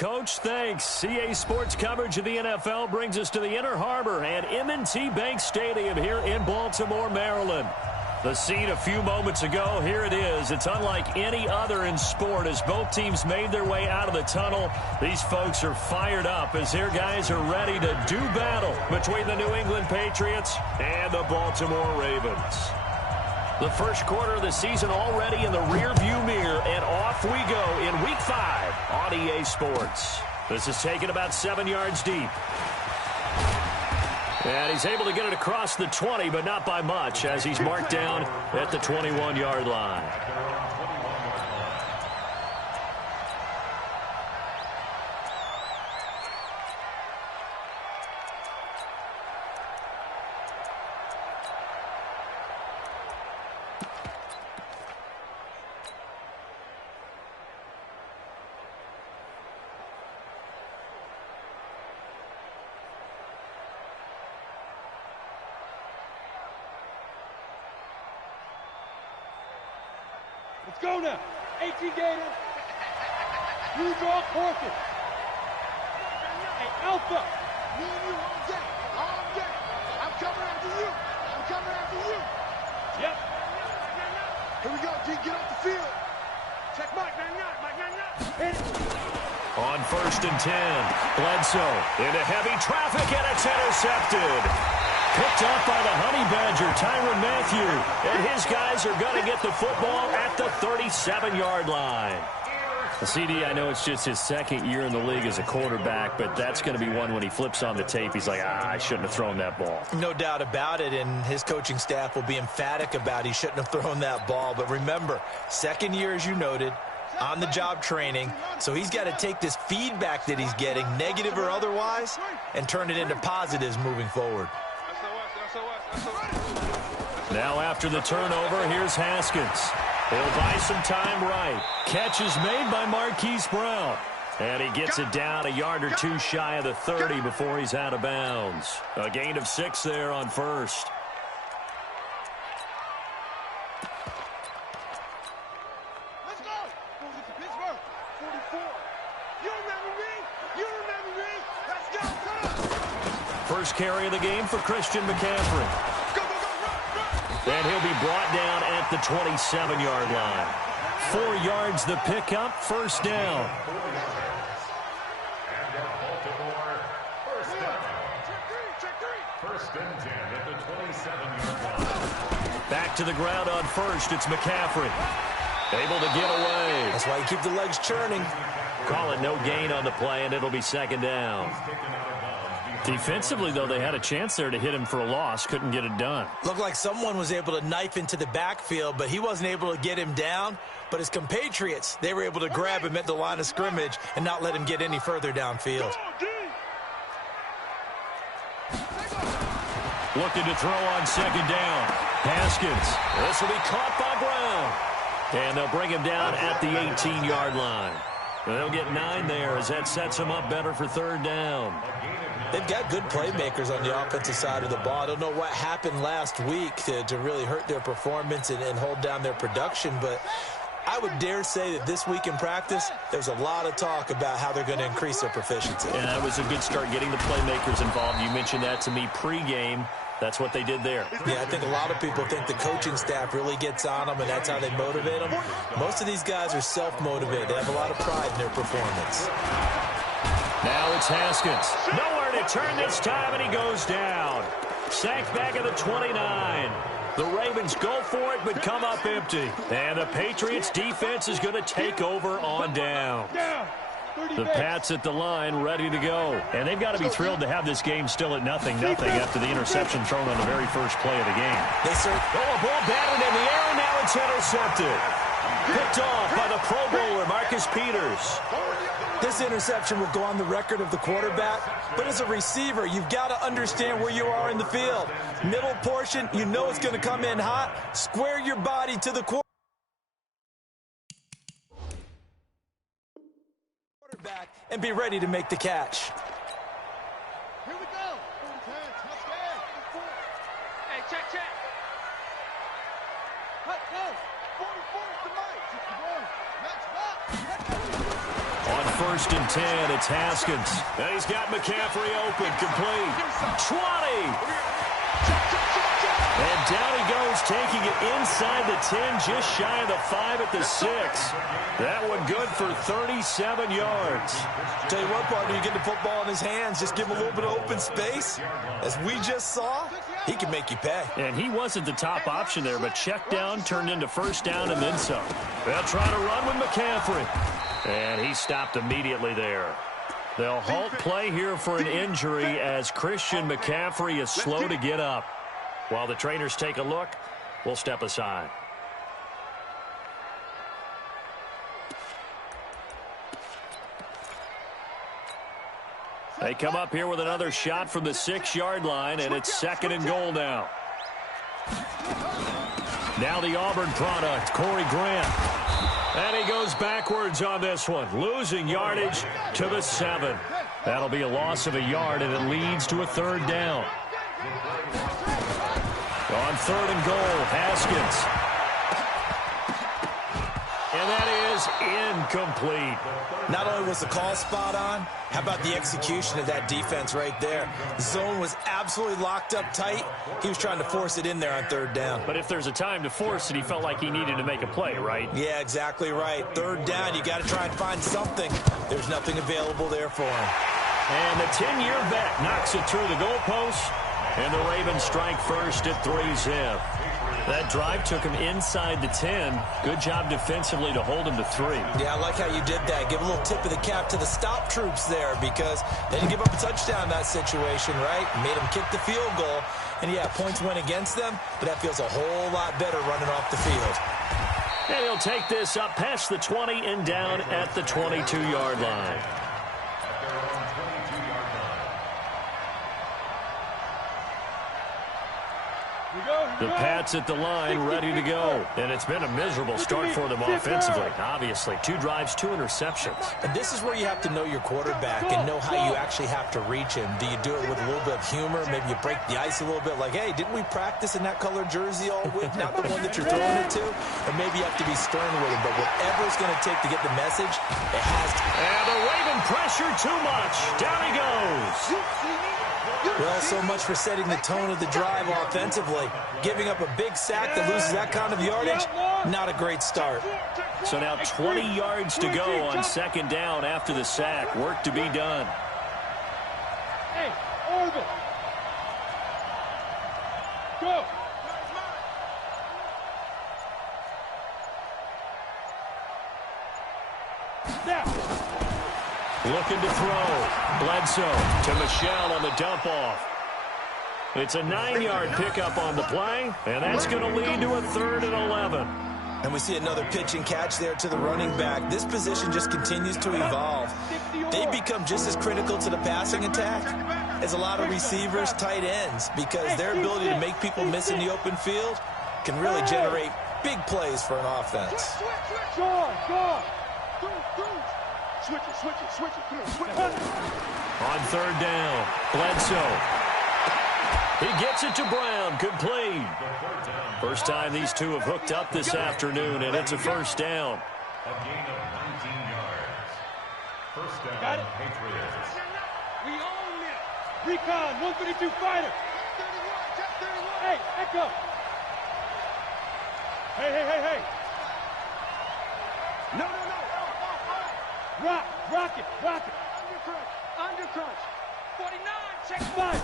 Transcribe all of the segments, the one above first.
Coach. Thanks. CA Sports coverage of the NFL brings us to the Inner Harbor and M&T Bank Stadium here in Baltimore, Maryland. The scene a few moments ago, here it is. It's unlike any other in sport as both teams made their way out of the tunnel. These folks are fired up as their guys are ready to do battle between the New England Patriots and the Baltimore Ravens. The first quarter of the season already in the rearview mirror, and off we go in Week 5 on EA Sports. This is taken about 7 yards deep. And he's able to get it across the 20, but not by much, as he's marked down at the 21-yard line. Let's go now. 18 Gator. You draw Corkin. Hey, Alpha. Me and you on deck. On deck. I'm coming after you. I'm coming after you. Yep. Here we go, G. Get off the field. Check Mike. Mike. Hit it. On 1st and 10, Bledsoe into heavy traffic, and it's intercepted. Picked up by the Honey Badger, Tyrann Mathieu. And his guys are going to get the football at the 37-yard line. The CD, I know it's just his second year in the league as a quarterback, but that's going to be one when he flips on the tape. He's like, I shouldn't have thrown that ball. No doubt about it, and his coaching staff will be emphatic about he shouldn't have thrown that ball. But remember, second year, as you noted, on-the-job training, so he's got to take this feedback that he's getting, negative or otherwise, and turn it into positives moving forward. Now after the turnover, here's Haskins. He'll buy some time right. Catch is made by Marquise Brown. And he gets it down a yard or two shy of the 30 before he's out of bounds. A gain of 6 there on 1st. Let's go. Goes into Pittsburgh. 44. You remember me? You remember me? Let's go. Come on. First carry of the game for Christian McCaffrey. And he'll be brought down at the 27-yard line. 4 yards the pickup, 1st down. First and 10 at the 27-yard line. Back to the ground on 1st, it's McCaffrey. Able to get away. That's why you keep the legs churning. Call it no gain on the play, and it'll be 2nd down. Defensively, though, they had a chance there to hit him for a loss. Couldn't get it done. Looked like someone was able to knife into the backfield, but he wasn't able to get him down. But his compatriots, they were able to grab him at the line of scrimmage and not let him get any further downfield. Looking to throw on 2nd down. Haskins. This will be caught by Brown. And they'll bring him down at the 18-yard line. They'll get 9 there as that sets him up better for 3rd down. They've got good playmakers on the offensive side of the ball. I don't know what happened last week to really hurt their performance and hold down their production, but I would dare say that this week in practice, there's a lot of talk about how they're going to increase their proficiency. And that was a good start, getting the playmakers involved. You mentioned that to me pregame. That's what they did there. Yeah, I think a lot of people think the coaching staff really gets on them, and that's how they motivate them. Most of these guys are self-motivated. They have a lot of pride in their performance. Now it's Haskins. Nowhere to turn this time, and he goes down. Sacked back at the 29. The Ravens go for it, but come up empty. And the Patriots defense is going to take over on downs. The Pats at the line, ready to go. And they've got to be thrilled to have this game still at 0-0 after the interception thrown on the very first play of the game. They serve. Oh, a ball batted in the air, and now it's intercepted. Picked off by the Pro Bowler, Marcus Peters. This interception will go on the record of the quarterback, but as a receiver, you've got to understand where you are in the field. Middle portion, you know it's going to come in hot. Square your body to the quarterback and be ready to make the catch. Here we go. Hey, check. Cut, go. 44 to Mike. 61. Next back. On first and 10. It's Haskins. And he's got McCaffrey open, complete. 20. And down he goes, taking it inside the 10, just shy of the 5 at the 6. That one good for 37 yards. Tell you what, partner, you get the football in his hands, just give him a little bit of open space. As we just saw, he can make you pay. And he wasn't the top option there, but check down turned into first down and then some. They'll try to run with McCaffrey. And he stopped immediately there. They'll halt play here for an injury as Christian McCaffrey is slow to get up. While the trainers take a look, we'll step aside. They come up here with another shot from the 6-yard line, and it's 2nd and goal now. Now the Auburn product, Corey Grant. And he goes backwards on this one, losing yardage to the 7. That'll be a loss of a yard, and it leads to a 3rd down. On 3rd and goal, Haskins. And that is incomplete. Not only was the call spot on, how about the execution of that defense right there? The zone was absolutely locked up tight. He was trying to force it in there on 3rd down. But if there's a time to force it, he felt like he needed to make a play, right? Yeah, exactly right. 3rd down, you got to try and find something. There's nothing available there for him. And the 10-year vet knocks it through the goalpost. And the Ravens strike first at 3-zip. That drive took him inside the 10. Good job defensively to hold him to 3. Yeah, I like how you did that. Give a little tip of the cap to the stop troops there because they didn't give up a touchdown in that situation, right? Made them kick the field goal. And, yeah, points went against them, but that feels a whole lot better running off the field. And he'll take this up past the 20 and down at the 22-yard line. The Pats at the line, ready to go. And it's been a miserable start for them offensively. Obviously, 2 drives, 2 interceptions. And this is where you have to know your quarterback and know how you actually have to reach him. Do you do it with a little bit of humor? Maybe you break the ice a little bit like, hey, didn't we practice in that color jersey all week? Not the one that you're throwing it to? Or maybe you have to be stern with him. But whatever it's going to take to get the message, it has to. And the Raven pressure too much. Down he goes. Well, so much for setting the tone of the drive offensively. Giving up a big sack that loses that kind of yardage, not a great start. So now 20 yards to go on 2nd down after the sack. Work to be done. Hey, Orville. Go. Snap. Looking to throw. Bledsoe to Michel on the dump-off. It's a 9-yard pickup on the play, and that's going to lead to a 3rd and 11. And we see another pitch and catch there to the running back. This position just continues to evolve. They become just as critical to the passing attack as a lot of receivers, tight ends, because their ability to make people miss in the open field can really generate big plays for an offense. Switch it. On 3rd down, Bledsoe. He gets it to Brown, complete. First time these two have hooked up this afternoon, and it's a 1st down. A gain of 19 yards. First down, Patriots. We own it. Recon, 132 fighter. Hey, echo. Hey. No. Rock it. Undercrunch. 49, check 5.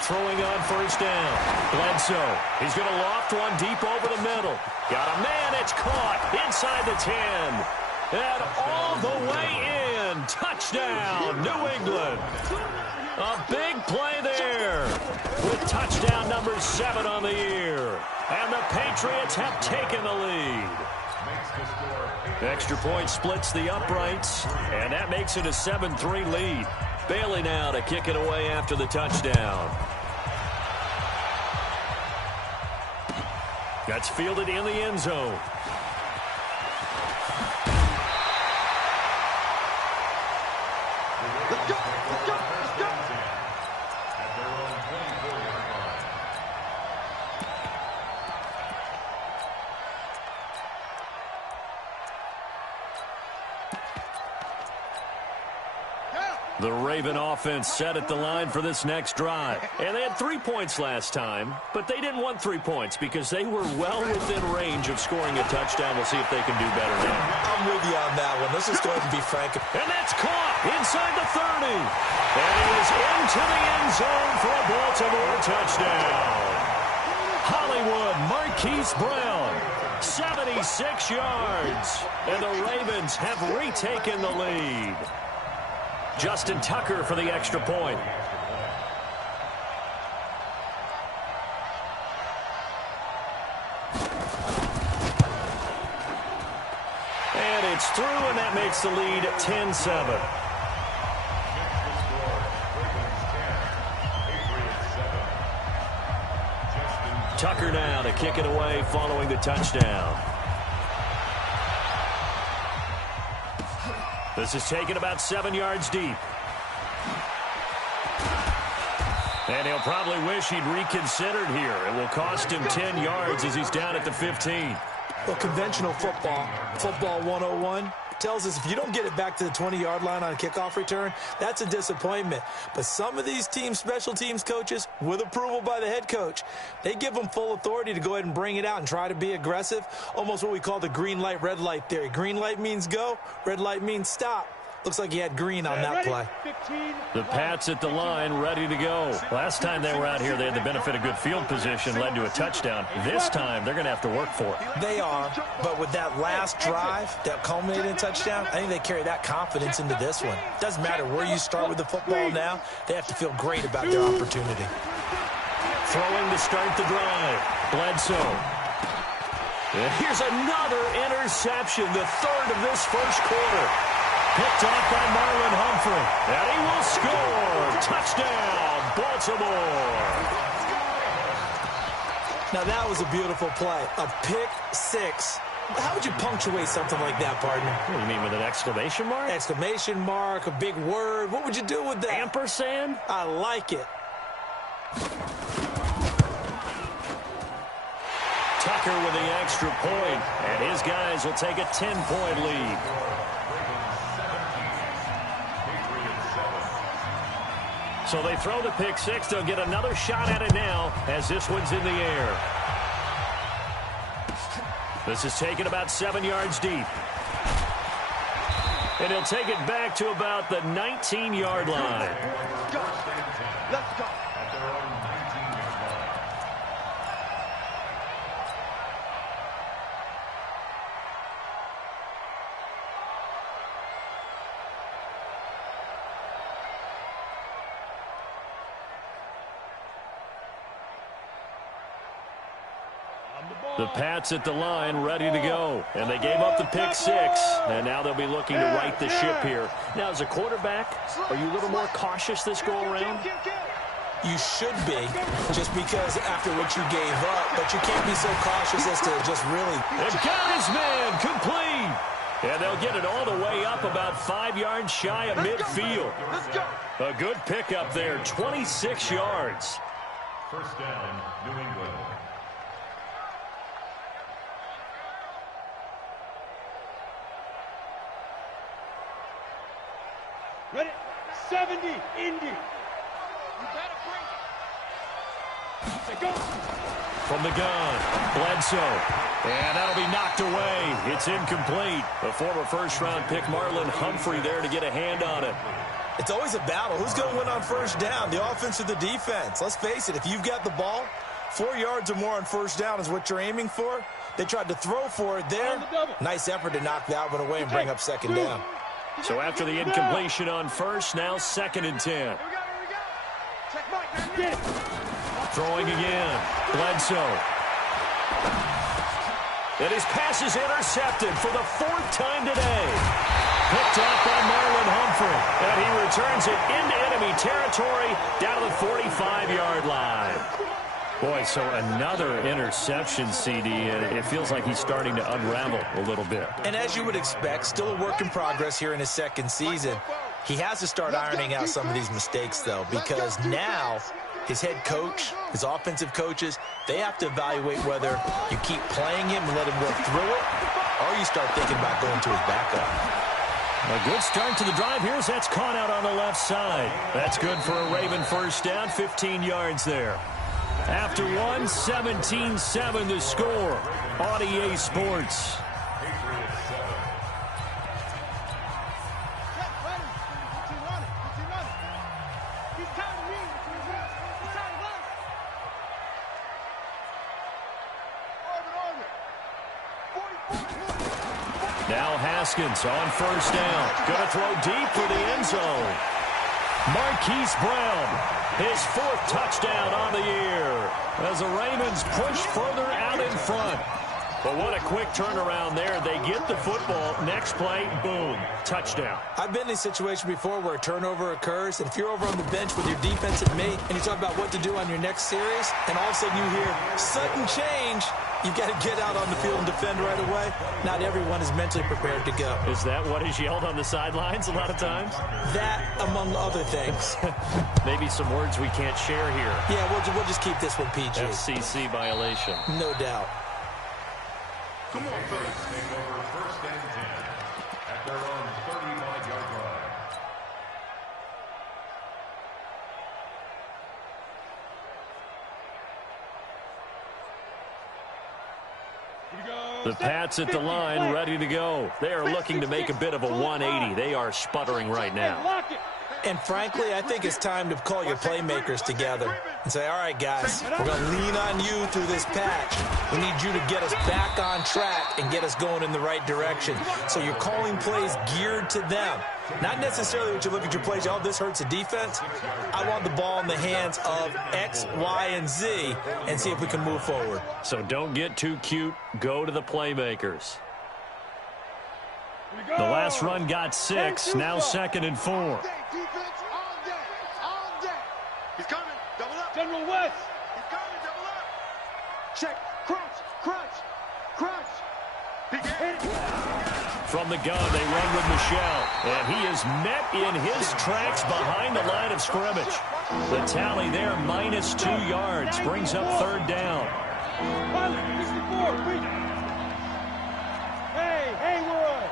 Throwing on 1st down. Bledsoe. He's going to loft one deep over the middle. Got a man. It's caught inside the 10. And all the way in. Touchdown, New England. A big play there with touchdown number 7 on the year. And the Patriots have taken the lead. Extra point splits the uprights, and that makes it a 7-3 lead. Bailey now to kick it away after the touchdown. That's fielded in the end zone. Let's go. The Raven offense set at the line for this next drive. And they had 3 points last time, but they didn't want 3 points because they were well within range of scoring a touchdown. We'll see if they can do better now. I'm with you on that one. Let's just go ahead and be frank. And that's caught inside the 30. And he is into the end zone for a Baltimore touchdown. Hollywood Marquise Brown, 76 yards. And the Ravens have retaken the lead. Justin Tucker for the extra point. And it's through, and that makes the lead 10-7. Tucker now to kick it away following the touchdown. This is taken about 7 yards deep. And he'll probably wish he'd reconsidered here. It will cost him 10 yards as he's down at the 15. Well, conventional football 101, tells us if you don't get it back to the 20-yard line on a kickoff return, that's a disappointment. But some of these teams, special teams coaches, with approval by the head coach, they give them full authority to go ahead and bring it out and try to be aggressive, almost what we call the green light, red light theory. Green light means go, red light means stop. Looks like he had green on that play. The Pats at the line, ready to go. Last time they were out here, they had the benefit of good field position, led to a touchdown. This time, they're going to have to work for it. They are, but with that last drive that culminated in a touchdown, I think they carry that confidence into this one. Doesn't matter where you start with the football now, they have to feel great about their opportunity. Throwing to start the drive, Bledsoe. And here's another interception, the third of this first quarter. Picked off by Marlon Humphrey. And he will score. Touchdown, Baltimore. Now, that was a beautiful play. A pick six. How would you punctuate something like that, partner? What do you mean, with an exclamation mark? Exclamation mark, a big word. What would you do with that? Ampersand? I like it. Tucker with the extra point. And his guys will take a 10-point lead. So they throw the pick six. They'll get another shot at it now as this one's in the air. This is taken about 7 yards deep. And he'll take it back to about the 19-yard line. Let's go. Let's go. The Pats at the line, ready to go. And they gave up the pick six. And now they'll be looking to right the ship here. Now, as a quarterback, are you a little more cautious this go-around? You should be, just because after what you gave up. But you can't be so cautious as to just really... And got his man complete. And they'll get it all the way up about 5 yards shy of midfield. A good pickup there, 26 yards. First down, New England. Ready? 70, Indy. You better bring it. Go. From the gun, Bledsoe. And that'll be knocked away. It's incomplete. A former first-round pick, Marlon Humphrey, there to get a hand on it. It's always a battle. Who's going to win on first down, the offense or the defense? Let's face it, if you've got the ball, 4 yards or more on first down is what you're aiming for. They tried to throw for it there. Nice effort to knock that one away and bring up second down. So after the incompletion on first, now 2nd and 10. Here we go. Check Mike, man. Throwing again. Bledsoe. And his pass is intercepted for the 4th time today. Picked off by Marlon Humphrey. And he returns it into enemy territory down to the 45-yard line. Boy, so another interception, CD, and it feels like he's starting to unravel a little bit. And as you would expect, still a work in progress here in his second season. He has to start ironing out some of these mistakes, though, because now his head coach, his offensive coaches, they have to evaluate whether you keep playing him and let him work through it, or you start thinking about going to his backup. A good start to the drive here as that's caught out on the left side. That's good for a Raven first down, 15 yards there. After one, 17-7 the score on EA Sports. Now Haskins on first down. Going to throw deep for the end zone. Marquise Brown, his 4th touchdown on the year as the Ravens push further out in front. But what a quick turnaround there. They get the football. Next play, boom, touchdown. I've been in a situation before where a turnover occurs, and if you're over on the bench with your defensive mate and you talk about what to do on your next series, and all of a sudden you hear sudden change, you've got to get out on the field and defend right away. Not everyone is mentally prepared to go. Is that what is yelled on the sidelines a lot of times? That, among other things. Maybe some words we can't share here. Yeah, we'll just keep this one PG. FCC violation. No doubt. Come on, folks. Take over 1st and 10 at their own 35-yard line. The Pats at the line, ready to go. They are looking to make a bit of a 180. They are sputtering right now. And frankly, I think it's time to call your playmakers together and say, all right, guys, we're going to lean on you through this patch. We need you to get us back on track and get us going in the right direction. So you're calling plays geared to them. Not necessarily what you look at your plays, oh, this hurts the defense. I want the ball in the hands of X, Y, and Z and see if we can move forward. So don't get too cute. Go to the playmakers. The last run got 6, now 2nd and 4. He's coming. Double up. General West. He's coming. Double up. Check. Crunch. From the gun, they run with Michelle. And he is met in his tracks behind the line of scrimmage. The tally there, -2 yards, brings up 3rd down. Pilot, 64. Hey, Haywood.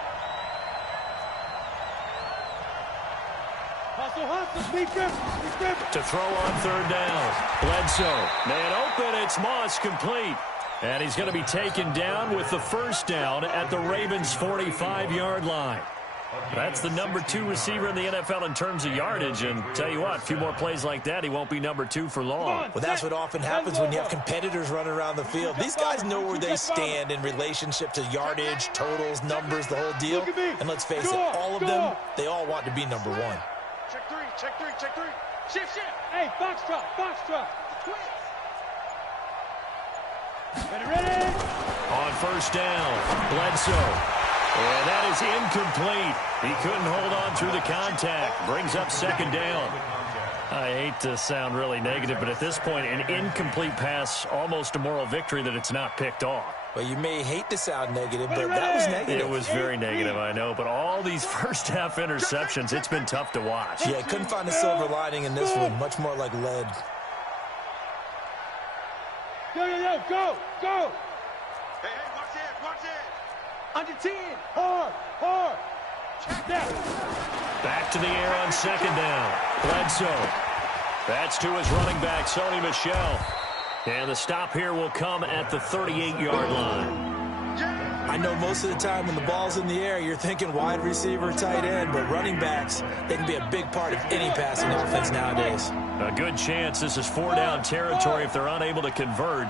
To throw on 3rd down. Bledsoe. Man open. It's Moss complete. And he's going to be taken down with the 1st down at the Ravens' 45-yard line. That's the number 2 receiver in the NFL in terms of yardage. And tell you what, a few more plays like that, he won't be number 2 for long. Well, that's what often happens when you have competitors running around the field. These guys know where they stand in relationship to yardage, totals, numbers, the whole deal. And let's face it, all of them, they all want to be number 1. Check three. Shift. Hey, box drop. Ready. On 1st down, Bledsoe. And that is incomplete. He couldn't hold on through the contact. Brings up 2nd down. I hate to sound really negative, but at this point, an incomplete pass, almost a moral victory that it's not picked off. Well, you may hate to sound negative, but that was negative. It was very negative, I know. But all these first-half interceptions, it's been tough to watch. Yeah, couldn't find a silver lining in this one. Much more like lead. Go. Hey, watch it. Under 10. Hard. Check that. Back to the air on 2nd down. Bledsoe. That's to his running back, Sony Michel. And the stop here will come at the 38-yard line. I know most of the time when the ball's in the air, you're thinking wide receiver, tight end, but running backs, they can be a big part of any passing offense nowadays. A good chance this is 4-down territory if they're unable to convert.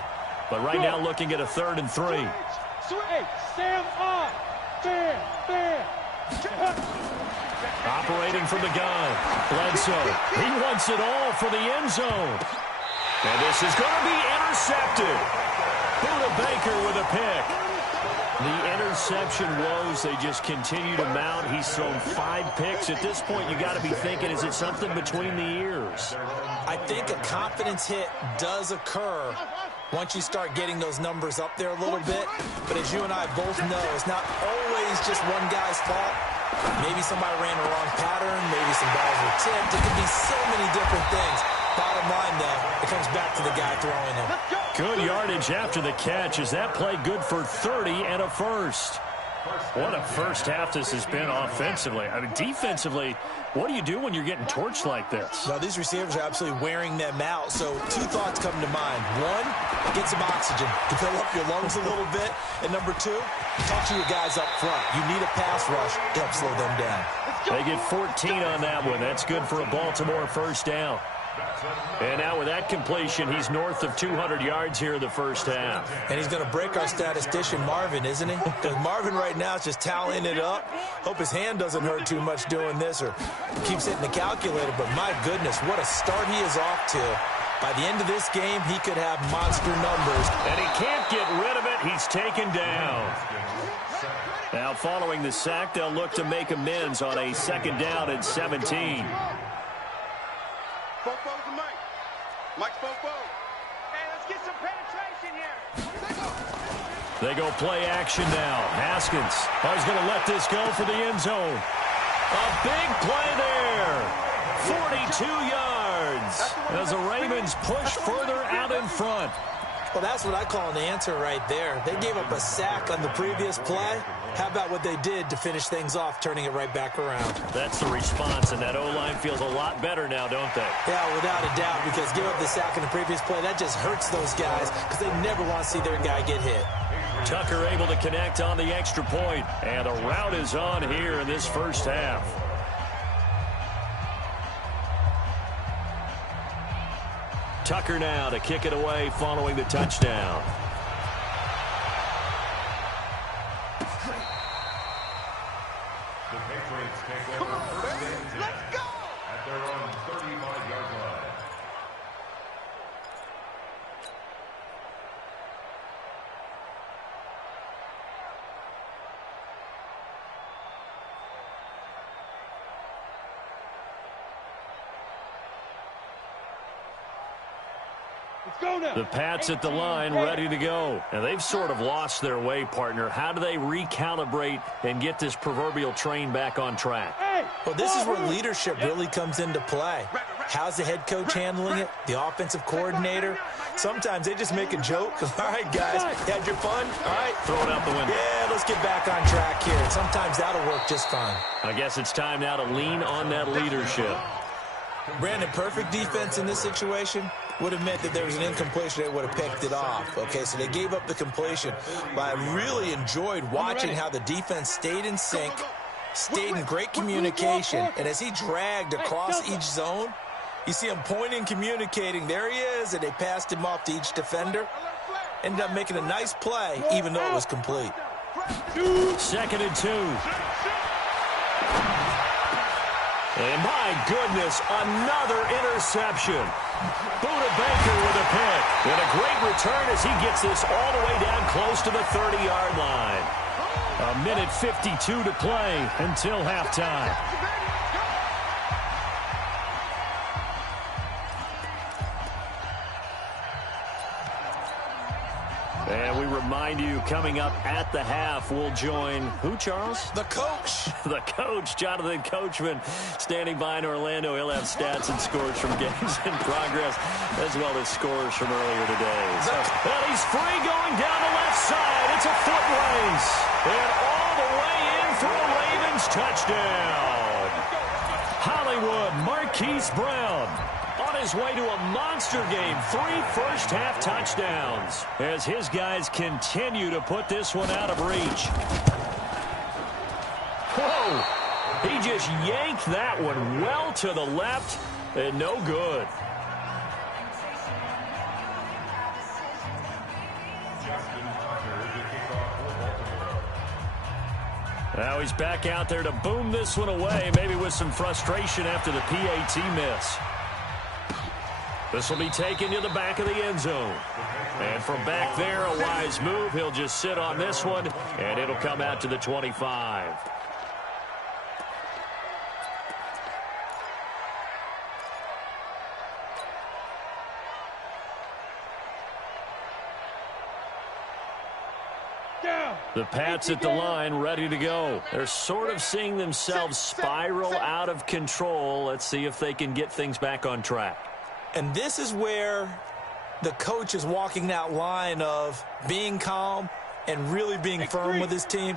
But right now looking at a 3rd and 3. Hey, Sam on. Fair. Operating from the gun. Bledsoe. He wants it all for the end zone. And this is going to be intercepted. Buda Baker with a pick. The interception woes, they just continue to mount. He's thrown 5 picks. At this point, you got to be thinking, is it something between the ears? I think a confidence hit does occur once you start getting those numbers up there a little bit. But as you and I both know, it's not always just one guy's fault. Maybe somebody ran a wrong pattern. Maybe some balls were tipped. It could be so many different things. Bottom line, though, it comes back to the guy throwing them. Good yardage after the catch. Is that play good for 30 and a first? What a first half this has been offensively. I mean, defensively, what do you do when you're getting torched like this? Well, these receivers are absolutely wearing them out. So two thoughts come to mind. One, get some oxygen to fill up your lungs a little bit. And number two, talk to your guys up front. You need a pass rush to help slow them down. They get 14 on that one. That's good for a Baltimore first down. And now with that completion, he's north of 200 yards here in the first half. And he's going to break our statistician, Marvin, isn't he? Because Marvin right now is just tallying it up. Hope his hand doesn't hurt too much doing this or keeps hitting the calculator. But my goodness, what a start he is off to. By the end of this game, he could have monster numbers. And he can't get rid of it. He's taken down. Now following the sack, they'll look to make amends on a second down and 17. Fofo's the Mike. Mike's Fofo. Hey, let's get some penetration here. They go play action now. Haskins is going to let this go for the end zone. A big play there. 42 yards as the Ravens push further out in front. Well, that's what I call an answer right there. They gave up a sack on the previous play. How about what they did to finish things off, turning it right back around? That's the response, and that O-line feels a lot better now, don't they? Yeah, without a doubt, because give up the sack in the previous play, that just hurts those guys because they never want to see their guy get hit. Tucker able to connect on the extra point, and a rout is on here in this first half. Tucker now to kick it away following the touchdown. The Patriots take over first and 10 at their own 35-yard line. The Pats at the line, ready to go. And they've sort of lost their way, partner. How do they recalibrate and get this proverbial train back on track? Well, this is where leadership really comes into play. How's the head coach handling it? The offensive coordinator? Sometimes they just make a joke. All right, guys, you had your fun? All right. Throw it out the window. Yeah, let's get back on track here. And sometimes that'll work just fine. I guess it's time now to lean on that leadership. Brandon, perfect defense in this situation would have meant that there was an incompletion. They would have picked it off. Okay, so they gave up the completion. But I really enjoyed watching how the defense stayed in sync, stayed in great communication. And as he dragged across each zone, you see him pointing, communicating. There he is, and they passed him off to each defender. Ended up making a nice play, even though it was complete. 2nd and 2. And my goodness, another interception. Buda Baker with a pick. And a great return as he gets this all the way down close to the 30-yard line. A minute 52 to play until halftime. And we remind you, coming up at the half, we'll join who, Charles? The coach. The coach, Jonathan Coachman, standing by in Orlando. He'll have stats and scores from games in progress, as well as scores from earlier today. And he's free going down the left side. It's a foot race. And all the way in for a Ravens touchdown. Hollywood Marquise Brown on his way to a monster game. 3 first-half touchdowns as his guys continue to put this one out of reach. Whoa! He just yanked that one well to the left and no good. Now he's back out there to boom this one away, maybe with some frustration after the PAT miss. This will be taken to the back of the end zone. And from back there, a wise move. He'll just sit on this one, and it'll come out to the 25. The Pats at the line, ready to go. They're sort of seeing themselves spiral out of control. Let's see if they can get things back on track. And this is where the coach is walking that line of being calm and really being firm with his team.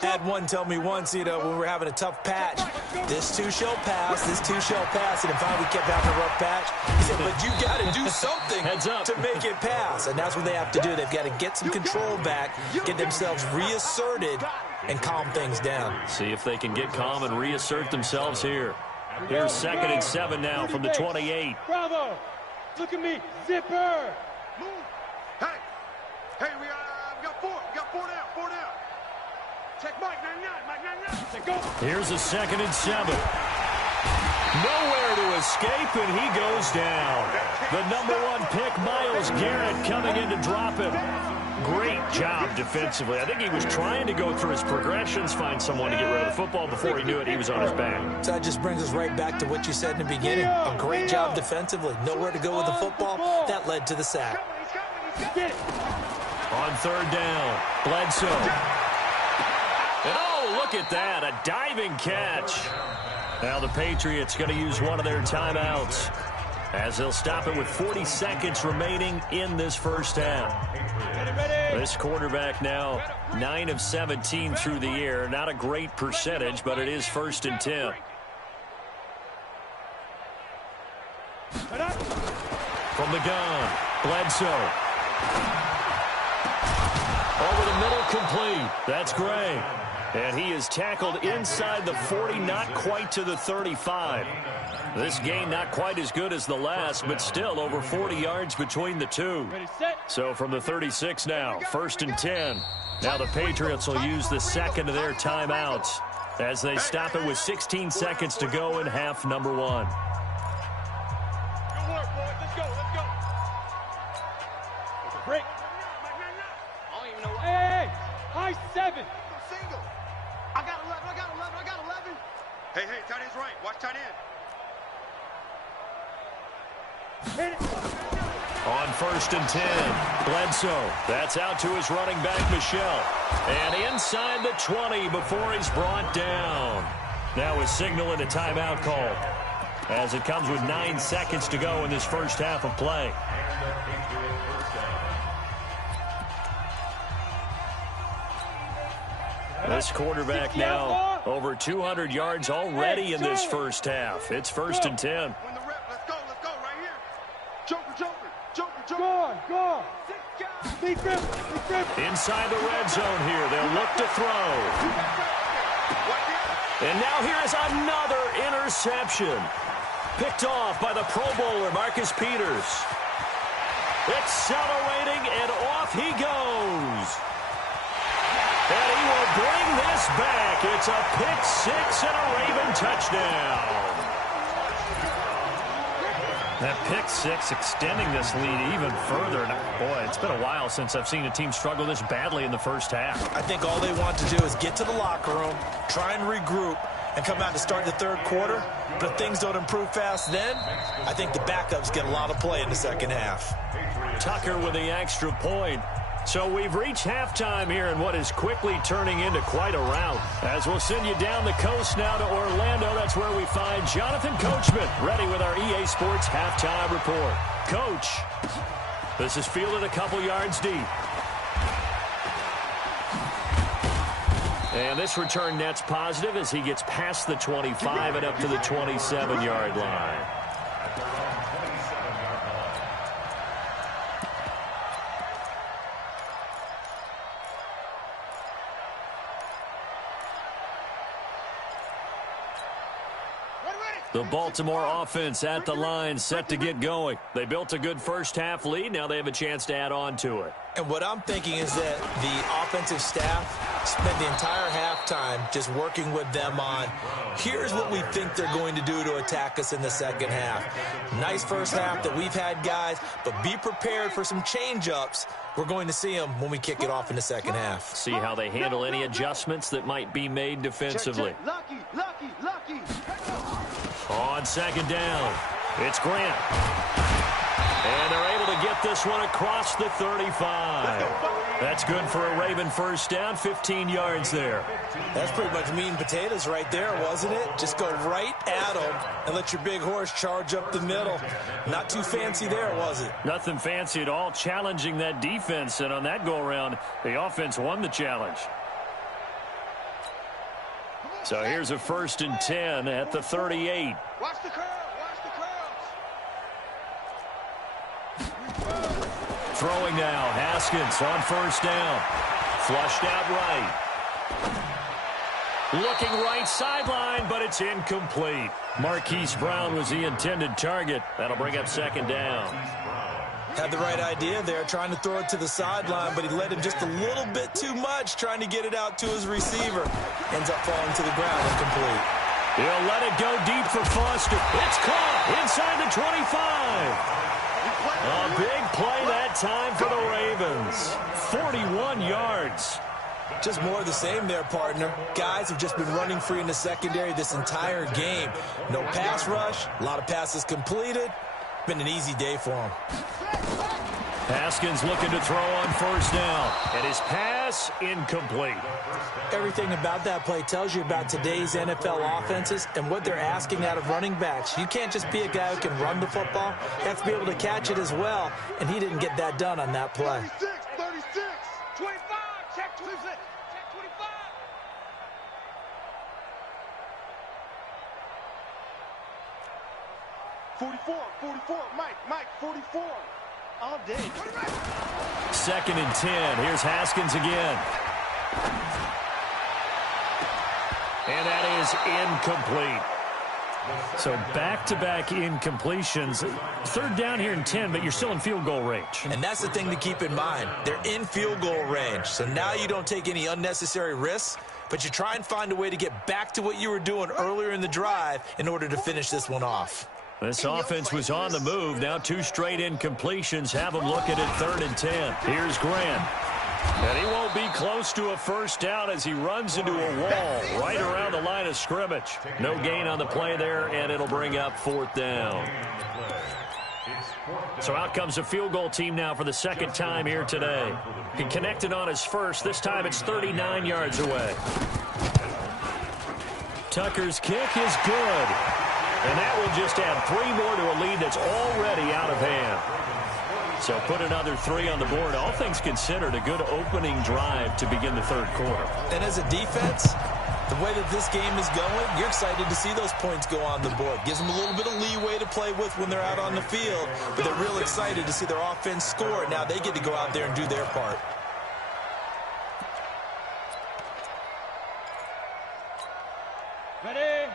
Had one tell me once, you know, when we were having a tough patch, this too shall pass, this too shall pass. And if we kept having a rough patch, he said, but you got to do something to make it pass. And that's what they have to do. They've got to get some control back, get themselves reasserted, and calm things down. See if they can get calm and reassert themselves here. Here's 2nd and 7 now from the 28. Bravo! Look at me, zipper! Move! Hey, we got 4. We got 4 down, 4 down. Check Mike 99, Mike 99. Check go. Here's a 2nd and 7. Nowhere to escape, and he goes down. The #1 pick, Myles Garrett, coming in to drop him. Great job defensively. I think he was trying to go through his progressions, find someone to get rid of the football. Before he knew it, he was on his back. So that just brings us right back to what you said in the beginning. A great job defensively. Nowhere to go with the football. That led to the sack. On 3rd down, Bledsoe. And oh, look at that, a diving catch. Now the Patriots going to use one of their timeouts as they'll stop it with 40 seconds remaining in this first half. This quarterback now 9 of 17 through the air. Not a great percentage, but it is 1st and 10. From the gun, Bledsoe. Over the middle, complete. That's Gray. And he is tackled inside the 40, not quite to the 35. This game not quite as good as the last, but still over 40 yards between the two. So from the 36 now, 1st and 10. Now the Patriots will use the 2nd of their timeouts as they stop it with 16 seconds to go in half number 1. Good work, boys. Let's go. Break. Hey, high 7. Single. I got 11. Hey, tight end's right. Watch tight end. Hit it. On 1st and 10, Bledsoe. That's out to his running back, Michelle. And inside the 20 before he's brought down. Now is signaling a timeout call as it comes with 9 seconds to go in this first half of play. This quarterback now over 200 yards already in this first half. It's 1st and 10. When the rep, let's go right here. Joker. Go. Inside the red zone here. They'll look to throw. And now here is another interception. Picked off by the Pro Bowler, Marcus Peters. Accelerating, and off he goes. And he will bring this back. It's a pick 6 and a Raven touchdown. That pick 6 extending this lead even further. Boy, it's been a while since I've seen a team struggle this badly in the first half. I think all they want to do is get to the locker room, try and regroup, and come out to start the 3rd quarter. But if things don't improve fast then, I think the backups get a lot of play in the 2nd half. Tucker with the extra point. So we've reached halftime here in what is quickly turning into quite a rout. As we'll send you down the coast now to Orlando. That's where we find Jonathan Coachman ready with our EA Sports Halftime Report. Coach, this is fielded a couple yards deep. And this return net's positive as he gets past the 25 and up to the 27-yard line. The Baltimore offense at the line, set to get going. They built a good first half lead. Now they have a chance to add on to it. And what I'm thinking is that the offensive staff spent the entire halftime just working with them on, here's what we think they're going to do to attack us in the 2nd half. Nice first half that we've had, guys, but be prepared for some change-ups. We're going to see them when we kick it off in the 2nd half. See how they handle any adjustments that might be made defensively. Lucky. On 2nd down, it's Grant. And they're able to get this one across the 35. That's good for a Raven first down, 15 yards there. That's pretty much meat and potatoes right there, wasn't it? Just go right at them and let your big horse charge up the middle. Not too fancy there, was it? Nothing fancy at all, challenging that defense. And on that go-around, the offense won the challenge. So here's a 1st and 10 at the 38. Watch the curl. Watch the curls. Throwing now, Haskins on 1st down. Flushed out right. Looking right sideline, but it's incomplete. Marquise Brown was the intended target. That'll bring up 2nd down. Had the right idea there, trying to throw it to the sideline, but he led him just a little bit too much, trying to get it out to his receiver. Ends up falling to the ground, incomplete. He'll let it go deep for Foster. It's caught inside the 25. A big play that time for the Ravens. 41 yards. Just more of the same there, partner. Guys have just been running free in the secondary this entire game. No pass rush, a lot of passes completed. Been an easy day for him. Haskins looking to throw on 1st down. And his pass incomplete. Everything about that play tells you about today's NFL offenses and what they're asking out of running backs. You can't just be a guy who can run the football. You have to be able to catch it as well, and he didn't get that done on that play. 36, 25, check 26, check 25. 44, Mike, 44. All day. 2nd and 10. Here's Haskins again. And that is incomplete. So back-to-back incompletions. 3rd down here and 10, but you're still in field goal range. And that's the thing to keep in mind. They're in field goal range. So now you don't take any unnecessary risks, but you try and find a way to get back to what you were doing earlier in the drive in order to finish this one off. This offense was on the move. Now 2 straight incompletions have them looking at 3rd and 10. Here's Grant. And he won't be close to a 1st down as he runs into a wall right around the line of scrimmage. No gain on the play there, and it'll bring up 4th down. So out comes a field goal team now for the 2nd time here today. He connected on his first. This time it's 39 yards away. Tucker's kick is good. And that will just add 3 more to a lead that's already out of hand. So put another 3 on the board. All things considered, a good opening drive to begin the 3rd quarter. And as a defense, the way that this game is going, you're excited to see those points go on the board. Gives them a little bit of leeway to play with when they're out on the field. But they're real excited to see their offense score. Now they get to go out there and do their part.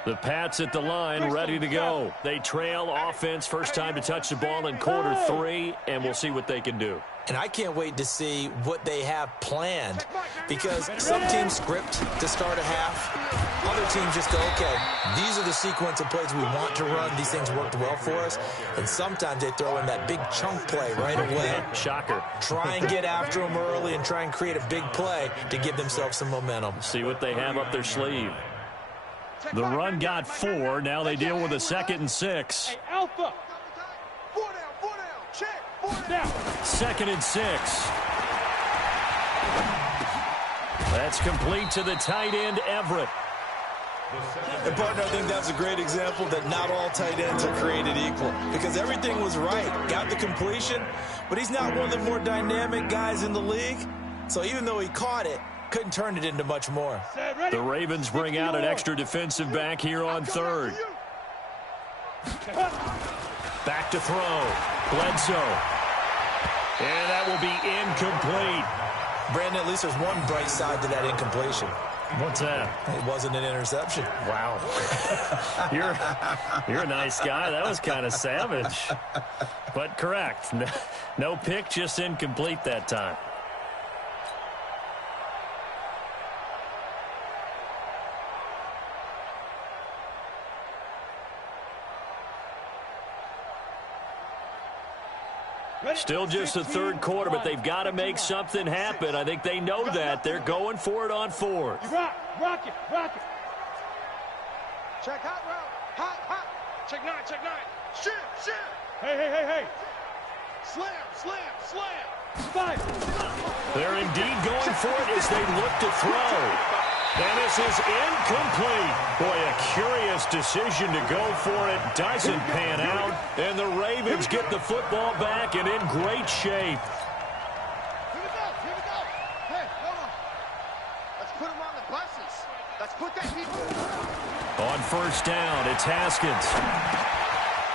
The Pats at the line, ready to go. They trail offense, first time to touch the ball in quarter 3, and we'll see what they can do. And I can't wait to see what they have planned, because some teams script to start a half. Other teams just go, okay, these are the sequence of plays we want to run. These things worked well for us. And sometimes they throw in that big chunk play right away. Shocker. Try and get after them early and try and create a big play to give themselves some momentum. See what they have up their sleeve. The run got 4. Now they deal with a 2nd and 6. Hey, Alpha. 4 down, check, 4 down. 2nd and 6. That's complete to the tight end, Everett. And partner, I think that's a great example that not all tight ends are created equal, because everything was right. Got the completion, but he's not one of the more dynamic guys in the league. So even though he caught it, couldn't turn it into much more. The Ravens bring out an extra defensive back here on 3rd. Back to throw. Bledsoe. And that will be incomplete. Brandon, at least there's one bright side to that incompletion. What's that? It wasn't an interception. Wow. You're a nice guy. That was kind of savage. But correct. No pick, just incomplete that time. Still just the 3rd quarter, but they've got to make something happen. I think they know that. They're going for it on 4th. Rock it. Check hot route. Hot. Check 9. Shift. Hey. Slam, slam, slam. Five. They're indeed going for it as they look to throw. And this is incomplete. Boy, a curious decision to go for it. Doesn't pan out. And the Ravens get the football back and in great shape. Here we go, here we go. Hey, hold on. Let's put them on the buses. Let's put that people. On first down, it's Haskins.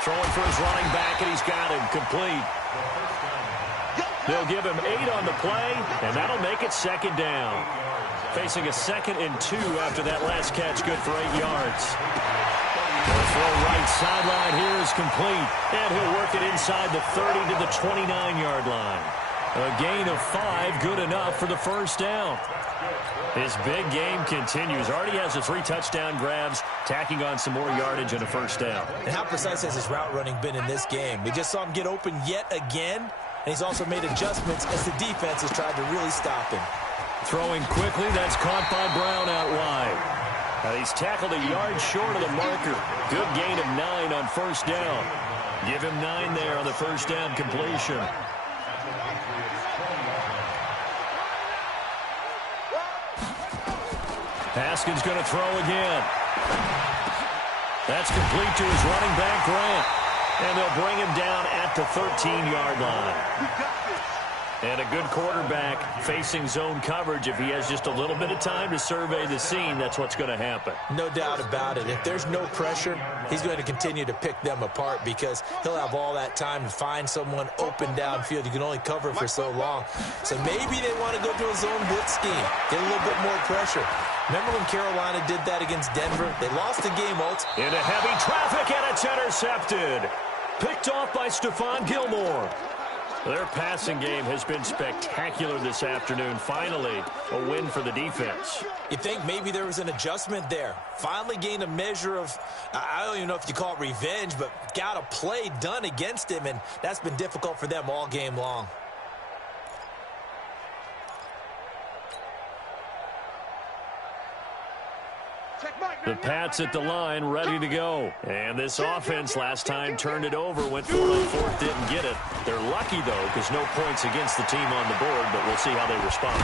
Throwing for his running back, and he's got him complete. They'll give him 8 on the play, and that'll make it second down. Facing a 2nd and 2 after that last catch, good for 8 yards. The throw right sideline here is complete, and he'll work it inside the 30 to the 29-yard line. A gain of 5, good enough for the first down. His big game continues. Already has the 3 touchdown grabs, tacking on some more yardage and a first down. And how precise has his route running been in this game? We just saw him get open yet again, and he's also made adjustments as the defense has tried to really stop him. Throwing quickly, that's caught by Brown out wide. Now he's tackled a yard short of the marker. Good gain of 9 on first down. Give him 9 there on the first down completion. Haskins going to throw again. That's complete to his running back, Grant. And they'll bring him down at the 13-yard line. And a good quarterback facing zone coverage. If he has just a little bit of time to survey the scene, that's what's going to happen. No doubt about it. If there's no pressure, he's going to continue to pick them apart because he'll have all that time to find someone open downfield. You can only cover for so long. So maybe they want to go to a zone blitz scheme, get a little bit more pressure. Remember when Carolina did that against Denver? They lost the game ultimately. Into heavy traffic, and it's intercepted. Picked off by Stephon Gilmore. Their passing game has been spectacular this afternoon. Finally, a win for the defense. You think maybe there was an adjustment there. Finally gained a measure of, I don't even know if you call it revenge, but got a play done against him, and that's been difficult for them all game long. The Pats at the line, ready to go. And this offense last time turned it over, went for it on 4th, didn't get it. They're lucky, though, because no points against the team on the board, but we'll see how they respond.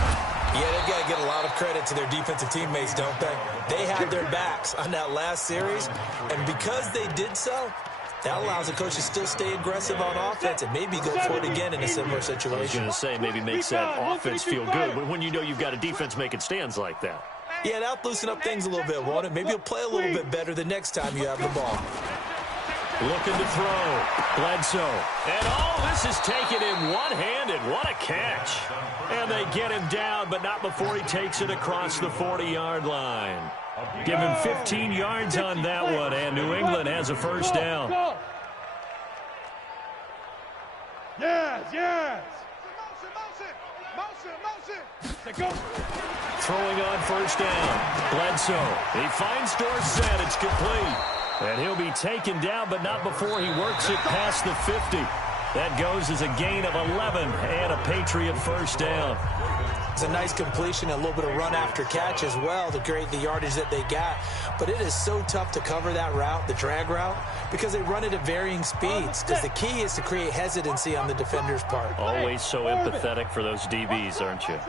Yeah, they've got to get a lot of credit to their defensive teammates, don't they? They had their backs on that last series, and because they did so, that allows the coach to still stay aggressive on offense and maybe go for it again in a similar situation. I was going to say, maybe makes that offense feel good when you know you've got a defense making stands like that. Yeah, that'll loosen up things a little bit, won't it? Maybe you'll play a little bit better the next time you have the ball. Looking to throw. Bledsoe. And this is taken in one-handed. What a catch. And they get him down, but not before he takes it across the 40-yard line. Give him 15 yards on that one, and New England has a first down. Yes, yes. Go. Throwing on first down. Bledsoe. He finds Dorsett. It's complete. And he'll be taken down, but not before he works it past the 50. That goes as a gain of 11 and a Patriot first down. It's a nice completion, a little bit of run after catch as well to create the yardage that they got. But it is so tough to cover that route, the drag route, because they run it at varying speeds. Because the key is to create hesitancy on the defender's part. Always so empathetic for those DBs, aren't you?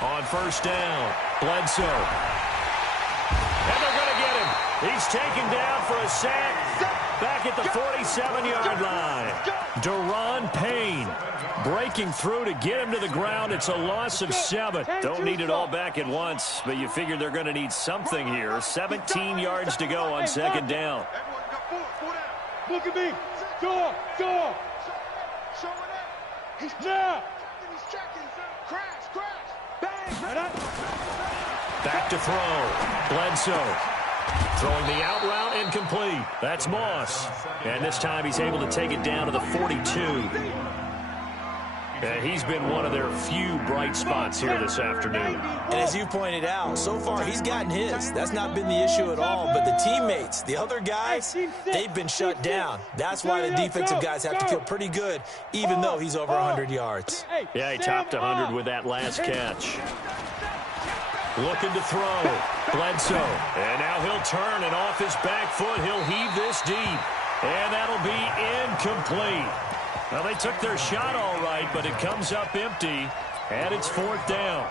On first down, Bledsoe. And they're going to get him. He's taken down for a sack back at the 47-yard line. Daron Payne breaking through to get him to the ground. It's a loss of 7. Don't need it all back at once, but you figure they're going to need something here. 17 yards to go on second down. Look at me. Door. He's now. He's checking. Crash. Bang. Back to throw. Bledsoe. Throwing the out route incomplete. That's Moss. And this time he's able to take it down to the 42. He's been one of their few bright spots here this afternoon. And as you pointed out, so far he's gotten his. That's not been the issue at all. But the teammates, the other guys, they've been shut down. That's why the defensive guys have to feel pretty good, even though he's over 100 yards. Yeah, he topped 100 with that last catch. Looking to throw. Bledsoe. And now he'll turn, and off his back foot, he'll heave this deep. And that'll be incomplete. Well, they took their shot all right, but it comes up empty, and it's 4th down.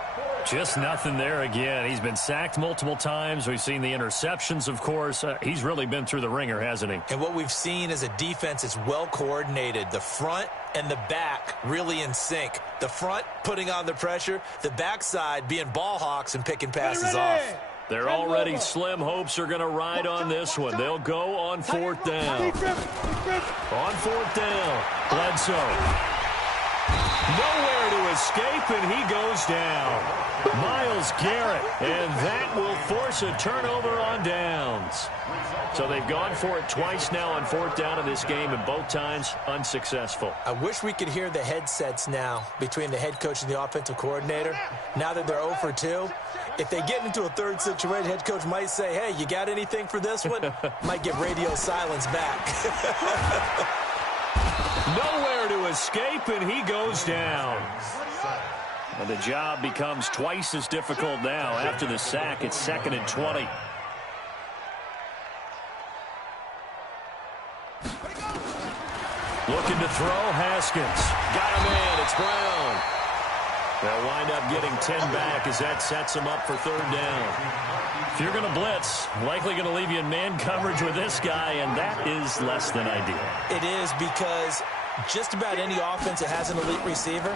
Just nothing there again. He's been sacked multiple times. We've seen the interceptions, of course. He's really been through the ringer, hasn't he? And what we've seen is a defense that's well coordinated. The front and the back really in sync. The front putting on the pressure, the backside being ball hawks and picking passes off. They're already slim hopes are going to ride on this one. They'll go on 4th down. On 4th down, Bledsoe. Nowhere to escape, and he goes down. Myles Garrett, and that will force a turnover on downs. So they've gone for it twice now on 4th down in this game, and both times unsuccessful. I wish we could hear the headsets now between the head coach and the offensive coordinator. Now that they're 0 for 2, if they get into a third situation, head coach might say, hey, you got anything for this one? Might get radio silence back. Nowhere to escape, and he goes down. And the job becomes twice as difficult now. After the sack, it's 2nd and 20. Looking to throw, Haskins. Got him in, it's Brown. They'll wind up getting 10 back as that sets them up for 3rd down. If you're going to blitz, likely going to leave you in man coverage with this guy, and that is less than ideal. It is, because just about any offense that has an elite receiver,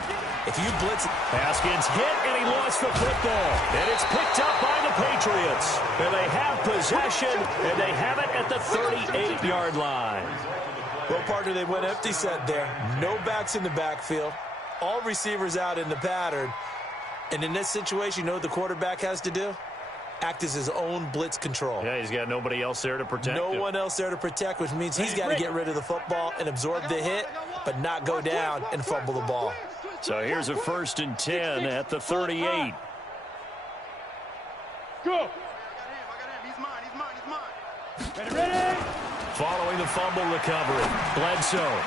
if you blitz... Haskins hit, and he lost the football. And it's picked up by the Patriots. And they have possession, and they have it at the 38-yard line. Well, partner, they went empty set there. No backs in the backfield. All receivers out in the pattern. And in this situation, you know what the quarterback has to do? Act as his own blitz control. Yeah, he's got nobody else there to protect him. No one else there to protect, which means he's got to get rid of the football and absorb the hit, but not go down and fumble the ball. So here's a 1st and 10 at the 38. Go. I got him. He's mine. Ready? Following the fumble recovery, Bledsoe.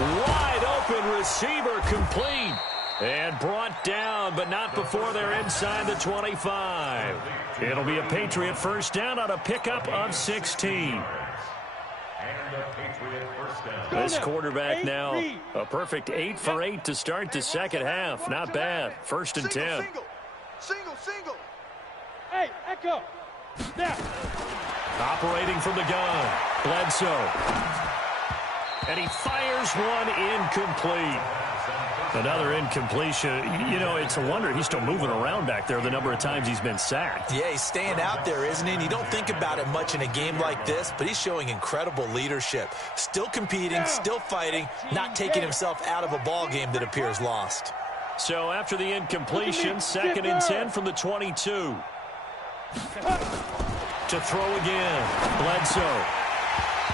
Wide open receiver, complete. And brought down, but not before they're inside the 25. It'll be a Patriot 1st down on a pickup of 16. This quarterback now, a perfect 8 for 8 to start the second half. Not bad. 1st and 10. Single. Hey, Echo. Now. Operating from the gun, Bledsoe. And he fires one incomplete. Another incompletion. You know, it's a wonder he's still moving around back there the number of times he's been sacked. Yeah, he's staying out there, isn't he? And you don't think about it much in a game like this, but he's showing incredible leadership. Still competing, still fighting, not taking himself out of a ball game that appears lost. So after the incompletion, 2nd and 10 from the 22. To throw again, Bledsoe.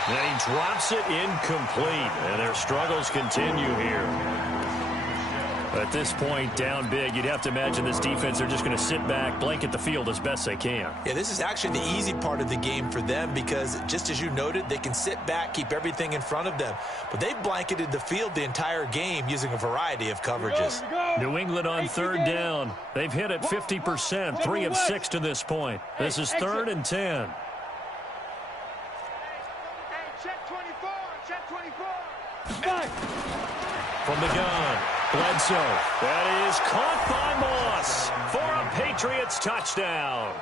And he drops it incomplete. And their struggles continue here. At this point, down big, you'd have to imagine this defense, they're just going to sit back, blanket the field as best they can. Yeah, this is actually the easy part of the game for them because, just as you noted, they can sit back, keep everything in front of them. But they've blanketed the field the entire game using a variety of coverages. New England on 3rd down. They've hit it 50%, 3 of 6 to this point. This is 3rd and 10. Hey, check 24. Check 24. From the gun, Bledsoe. That is caught by Moss for a Patriots touchdown.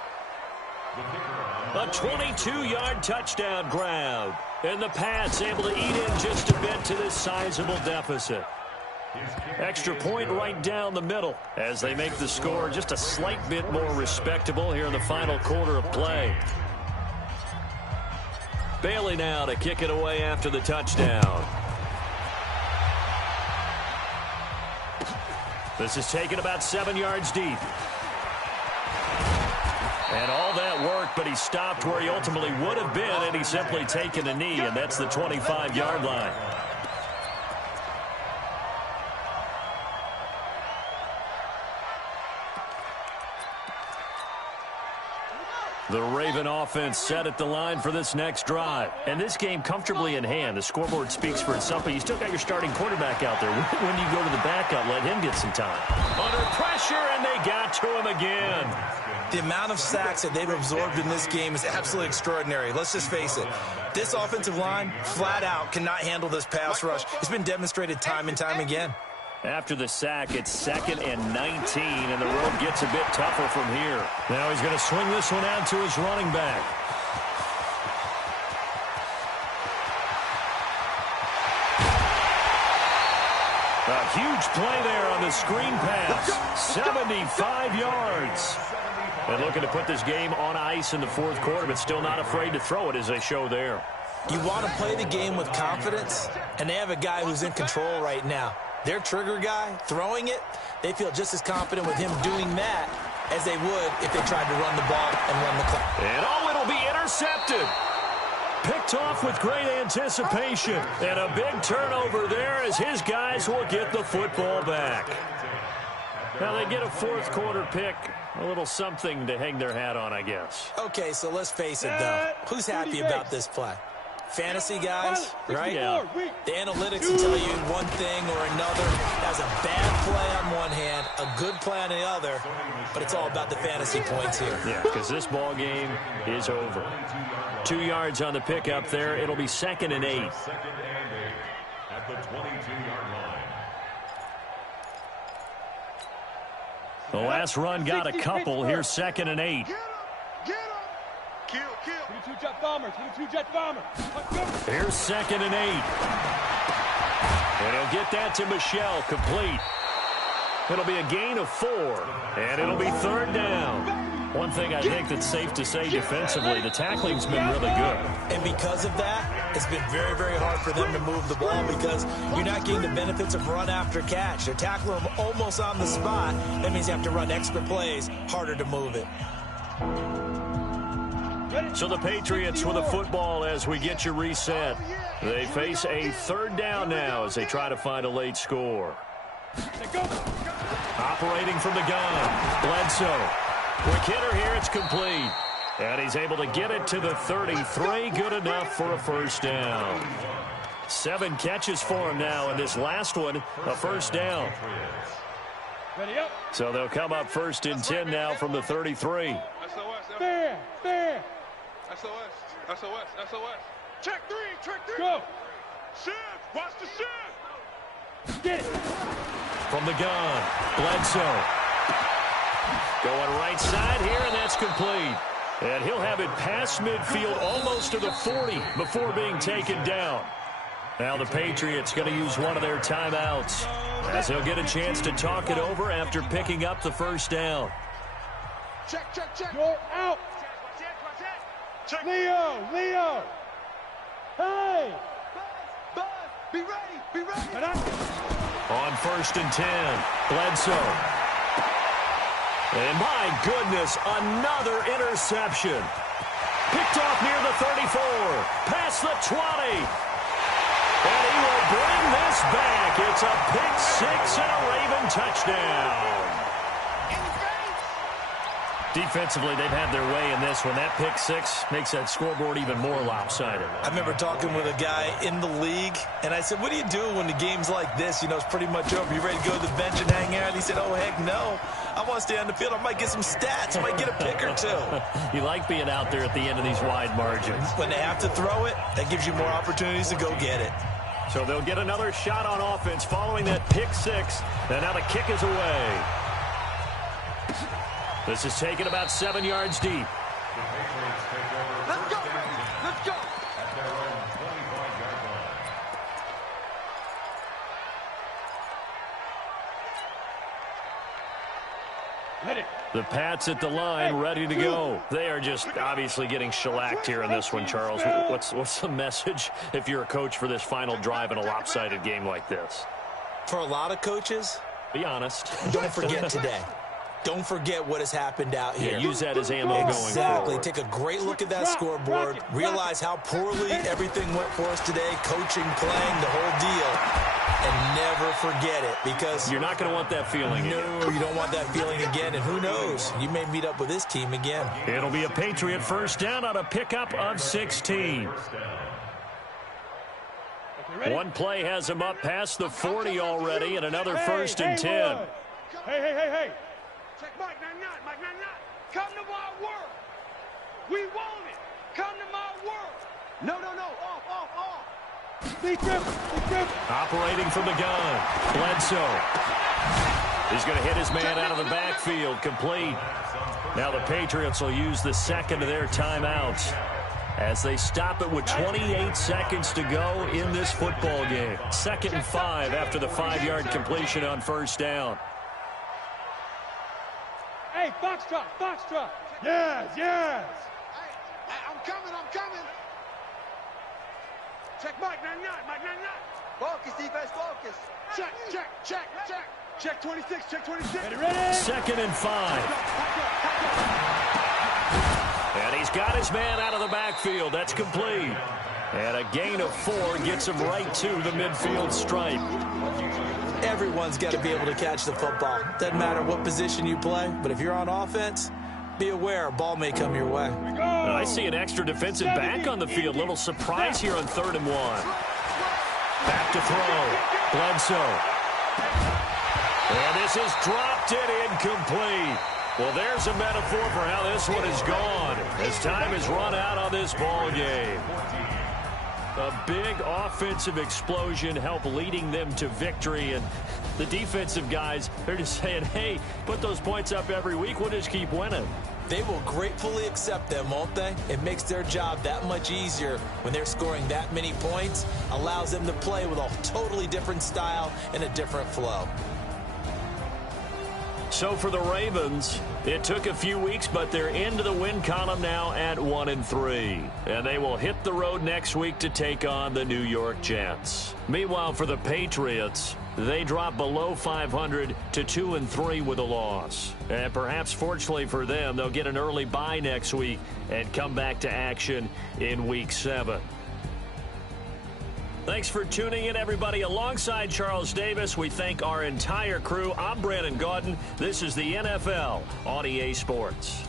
A 22-yard touchdown grab. And the Pats able to eat in just a bit to this sizable deficit. Extra point right down the middle as they make the score just a slight bit more respectable here in the final quarter of play. Bailey now to kick it away after the touchdown. This is taken about 7 yards deep. And all that work, but he stopped where he ultimately would have been, and he's simply taken a knee, and that's the 25-yard line. The Raven offense set at the line for this next drive. And this game comfortably in hand. The scoreboard speaks for itself, but you still got your starting quarterback out there. When you go to the backup, let him get some time. Under pressure, and they got to him again. The amount of sacks that they've absorbed in this game is absolutely extraordinary. Let's just face it. This offensive line, flat out, cannot handle this pass rush. It's been demonstrated time and time again. After the sack, it's 2nd and 19, and the road gets a bit tougher from here. Now he's going to swing this one out to his running back. A huge play there on the screen pass. 75 yards. And looking to put this game on ice in the fourth quarter, but still not afraid to throw it as they show there. You want to play the game with confidence, and they have a guy who's in control right now. Their trigger guy, throwing it, they feel just as confident with him doing that as they would if they tried to run the ball and run the clock. And it'll be intercepted. Picked off with great anticipation. And a big turnover there as his guys will get the football back. Now they get a fourth quarter pick. A little something to hang their hat on, I guess. Okay, so let's face it, though. Who's happy about this play? Fantasy guys, right? Yeah. The analytics will tell you one thing or another. That's a bad play on one hand, a good play on the other, but it's all about the fantasy points here. Yeah, because this ball game is over. 2 yards on the pickup there. It'll be 2nd and 8. At the 22-yard line. The last run got a couple. Here's 2nd and 8. Get him! Get him! Kill, kill. 22 jet bombers. 22 jet bombers. Here's 2nd and 8. And he'll get that to Michel, complete. It'll be a gain of 4, and it'll be 3rd down. One thing I think that's safe to say defensively, the tackling's been really good. And because of that, it's been very, very hard for them to move the ball because you're not getting the benefits of run after catch. They're tackling them almost on the spot. That means you have to run extra plays, harder to move it. So the Patriots with a football as we get you reset. They face a 3rd down now as they try to find a late score. Operating from the gun, Bledsoe. Quick hitter here, it's complete. And he's able to get it to the 33, good enough for a 1st down. 7 catches for him now, and this last one, a 1st down. Ready up. So they'll come up 1st and 10 now from the 33. Fair. SOS. Check 3, check 3. Go. Shift, watch the shift. Get it. From the gun, Bledsoe. Going right side here, and that's complete. And he'll have it past midfield almost to the 40 before being taken down. Now the Patriots going to use one of their timeouts as they'll get a chance to talk it over after picking up the 1st down. Check. You're out. Check. Leo. Hey. Buzz, be ready. On 1st and 10, Bledsoe. And my goodness, another interception. Picked off near the 34, past the 20. And he will bring this back. It's a pick 6 and a Raven touchdown. Defensively, they've had their way in this one. That pick 6 makes that scoreboard even more lopsided. I remember talking with a guy in the league, and I said, what do you do when the game's like this? You know, it's pretty much over. You ready to go to the bench and hang out? He said, oh, heck no. I want to stay on the field. I might get some stats. I might get a pick or 2. You like being out there at the end of these wide margins. When they have to throw it, that gives you more opportunities to go get it. So they'll get another shot on offense following that pick 6. And now the kick is away. This is taken about 7 yards deep. Let's go. At their own 25-yard line. Ready. The Pats at the line, ready to go. They are just obviously getting shellacked here in this one, Charles. What's the message if you're a coach for this final drive in a lopsided game like this? For a lot of coaches, Be honest. don't forget today. Don't forget what has happened out here. Yeah, use that as ammo going Exactly. forward. Take a great look at that scoreboard. Realize how poorly everything went for us today. Coaching, playing, the whole deal. and never forget it, because you're not going to want that feeling again. No, you don't want that feeling again, and who knows, you may meet up with this team again. It'll be a Patriot first down on a pickup of 16. One play has him up past the 40 already, and another first and 10. Hey. Check Mike 99, Mike 99. Come to my work. We want it. Come to my work. No. Off. Speed trip. Operating from the gun. Bledsoe. He's going to hit his man out of the backfield. Complete. Now the Patriots will use the second of their timeouts as they stop it with 28 seconds to go in this football game. 2nd and 5 after the 5-yard completion on first down. Hey, Foxtrot. Yes. Hey, I'm coming. Check Mike 99, Mike 99. Focus, defense, focus. Check 26, check 26. Ready? 2nd and 5. And he's got his man out of the backfield. That's complete. And a gain of 4 gets him right to the midfield stripe. Everyone's got to be able to catch the football. Doesn't matter what position you play, but if you're on offense, be aware a ball may come your way. I see an extra defensive back on the field. Little surprise here on 3rd and 1. Back to throw. Bledsoe. And this is dropped it incomplete. Well, there's a metaphor for how this one is gone as time has run out on this ball game. A big offensive explosion helped leading them to victory, and the defensive guys, they're just saying, hey, put those points up every week, we'll just keep winning. They will gratefully accept them, won't they? It makes their job that much easier when they're scoring that many points, allows them to play with a totally different style and a different flow. So for the Ravens, it took a few weeks, but they're into the win column now at 1-3. And they will hit the road next week to take on the New York Jets. Meanwhile, for the Patriots, they drop below 500 to 2-3 with a loss. And perhaps fortunately for them, they'll get an early bye next week and come back to action in Week 7. Thanks for tuning in, everybody. Alongside Charles Davis, we thank our entire crew. I'm Brandon Gaudin. This is the NFL on EA Sports.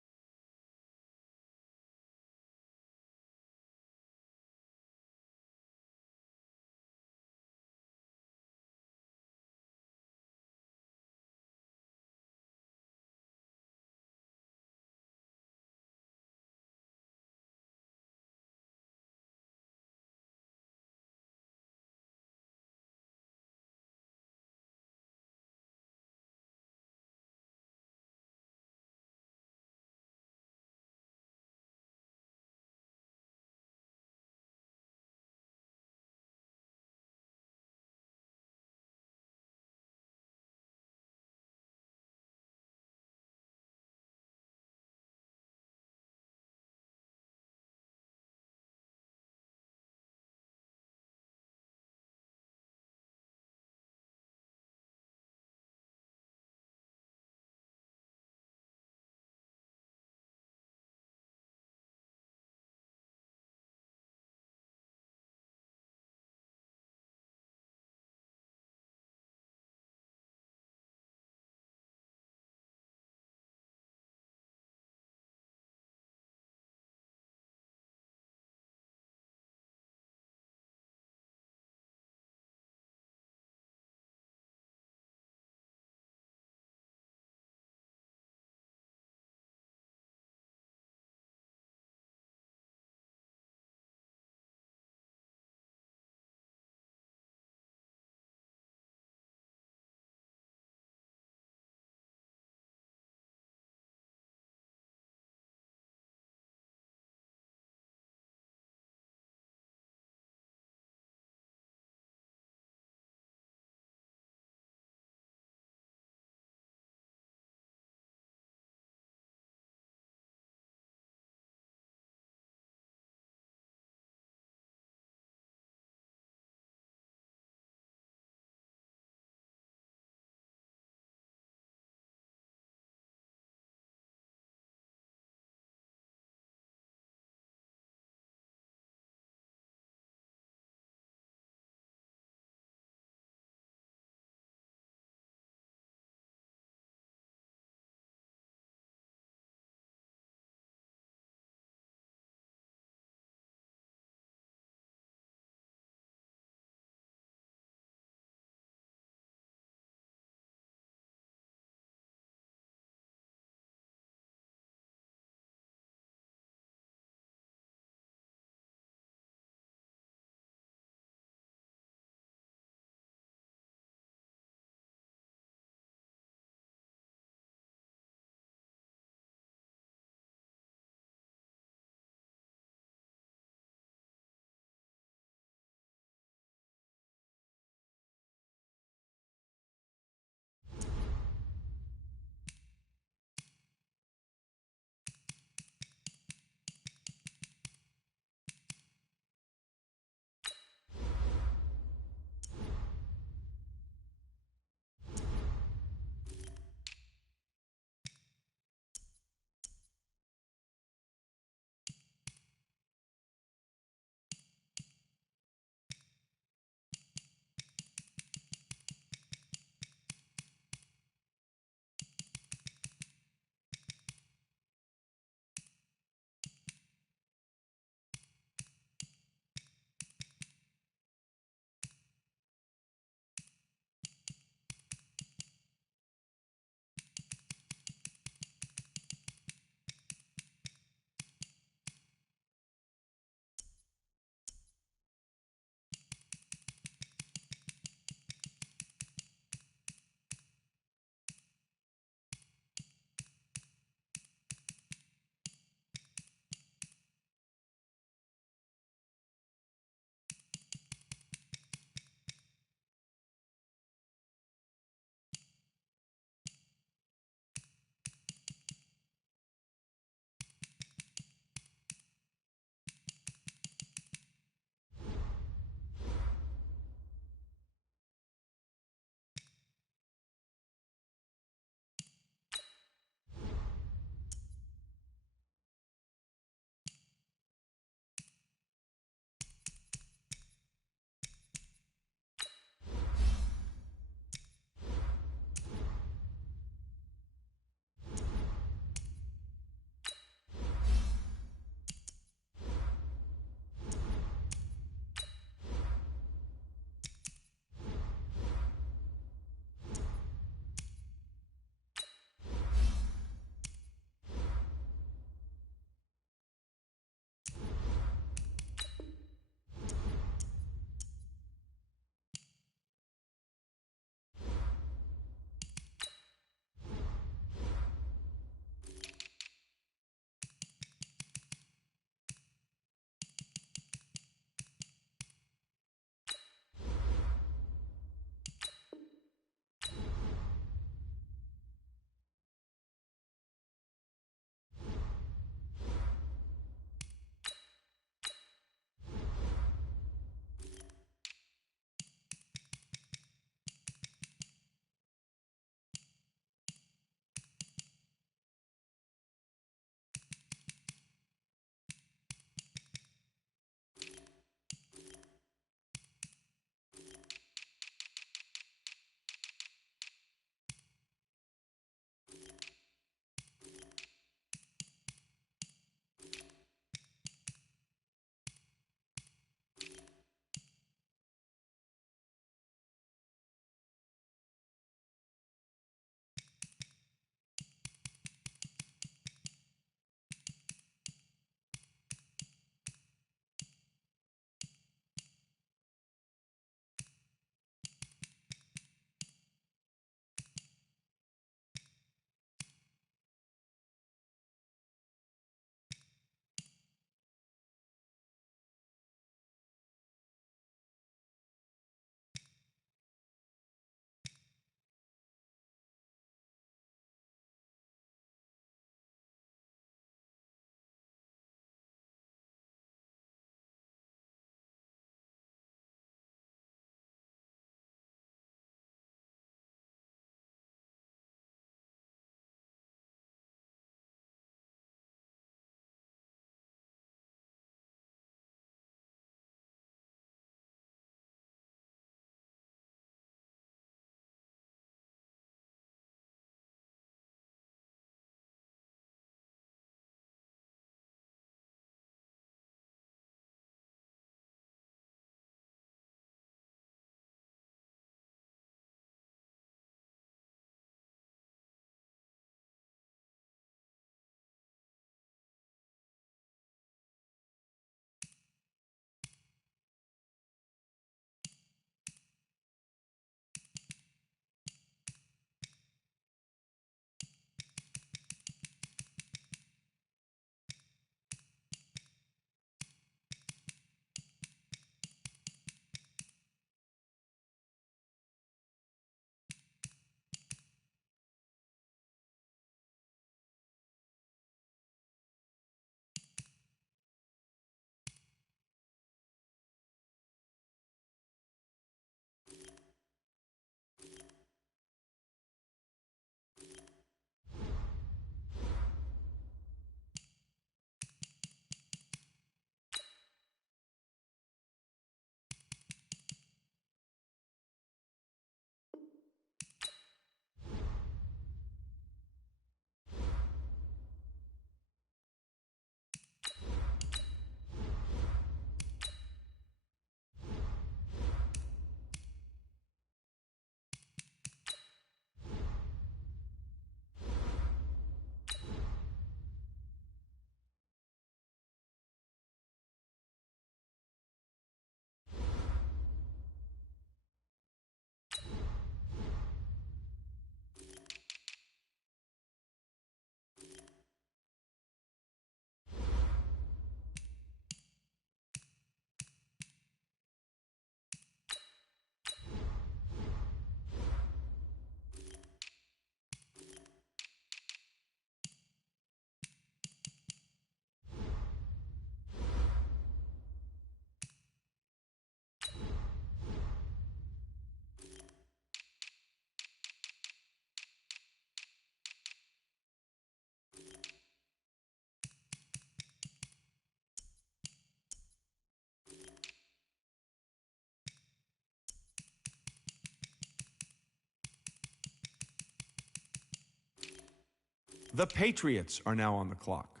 The Patriots are now on the clock.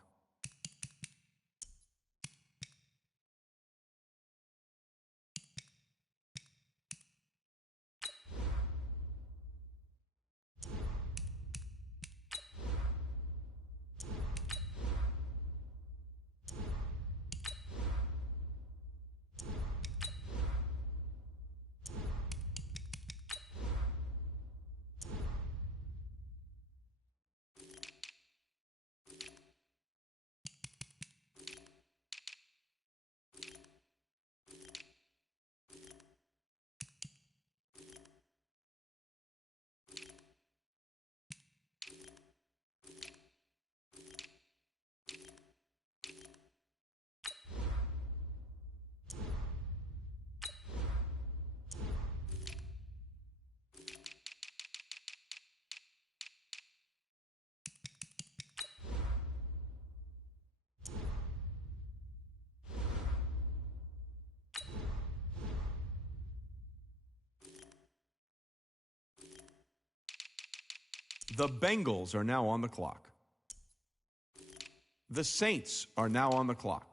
The Bengals are now on the clock. The Saints are now on the clock.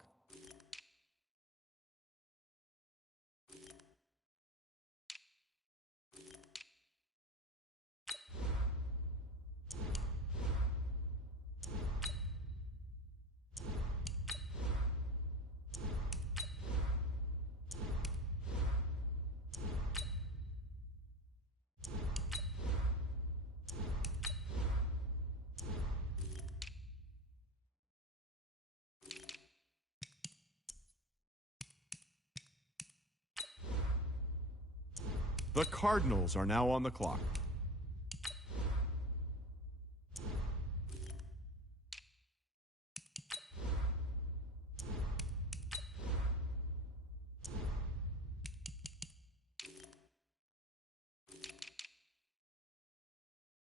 The Cardinals are now on the clock.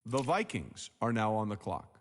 The Vikings are now on the clock.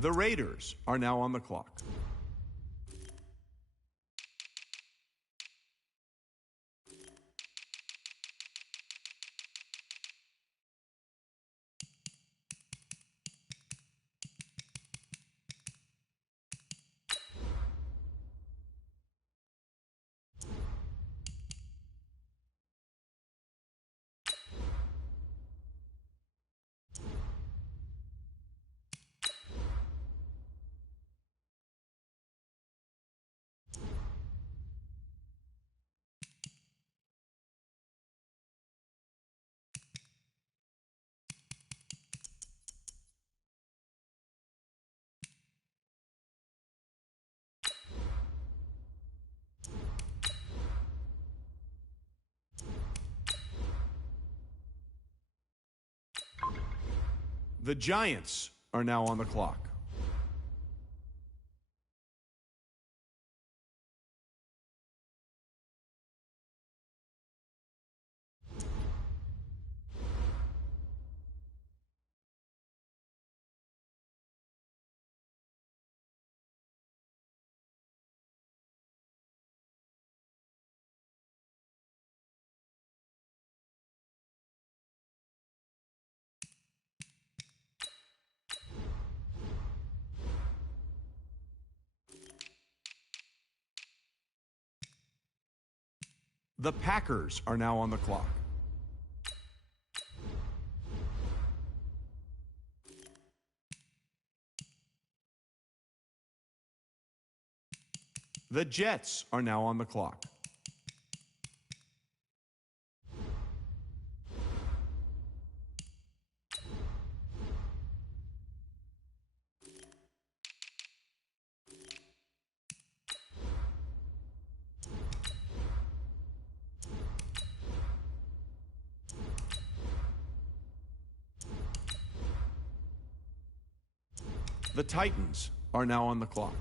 The Raiders are now on the clock. The Giants are now on the clock. The Packers are now on the clock. The Jets are now on the clock. The Titans are now on the clock.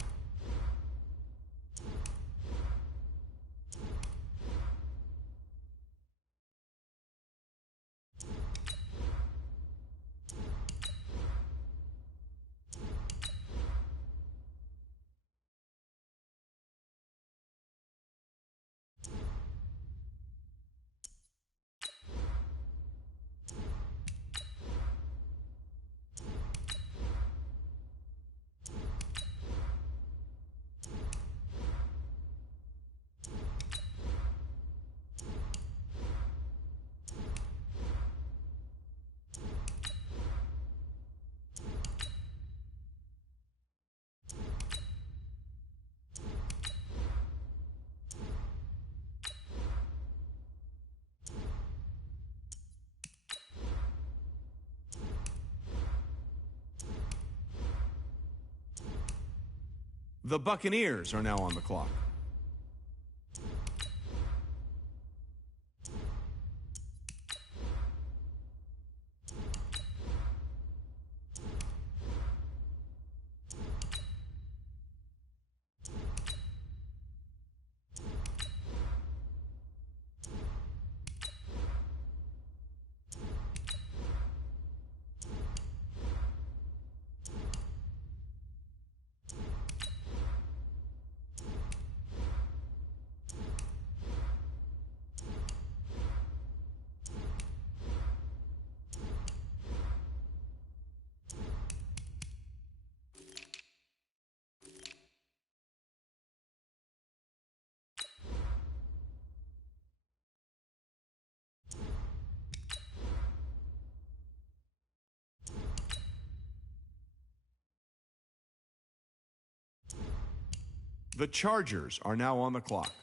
The Buccaneers are now on the clock. The Chargers are now on the clock.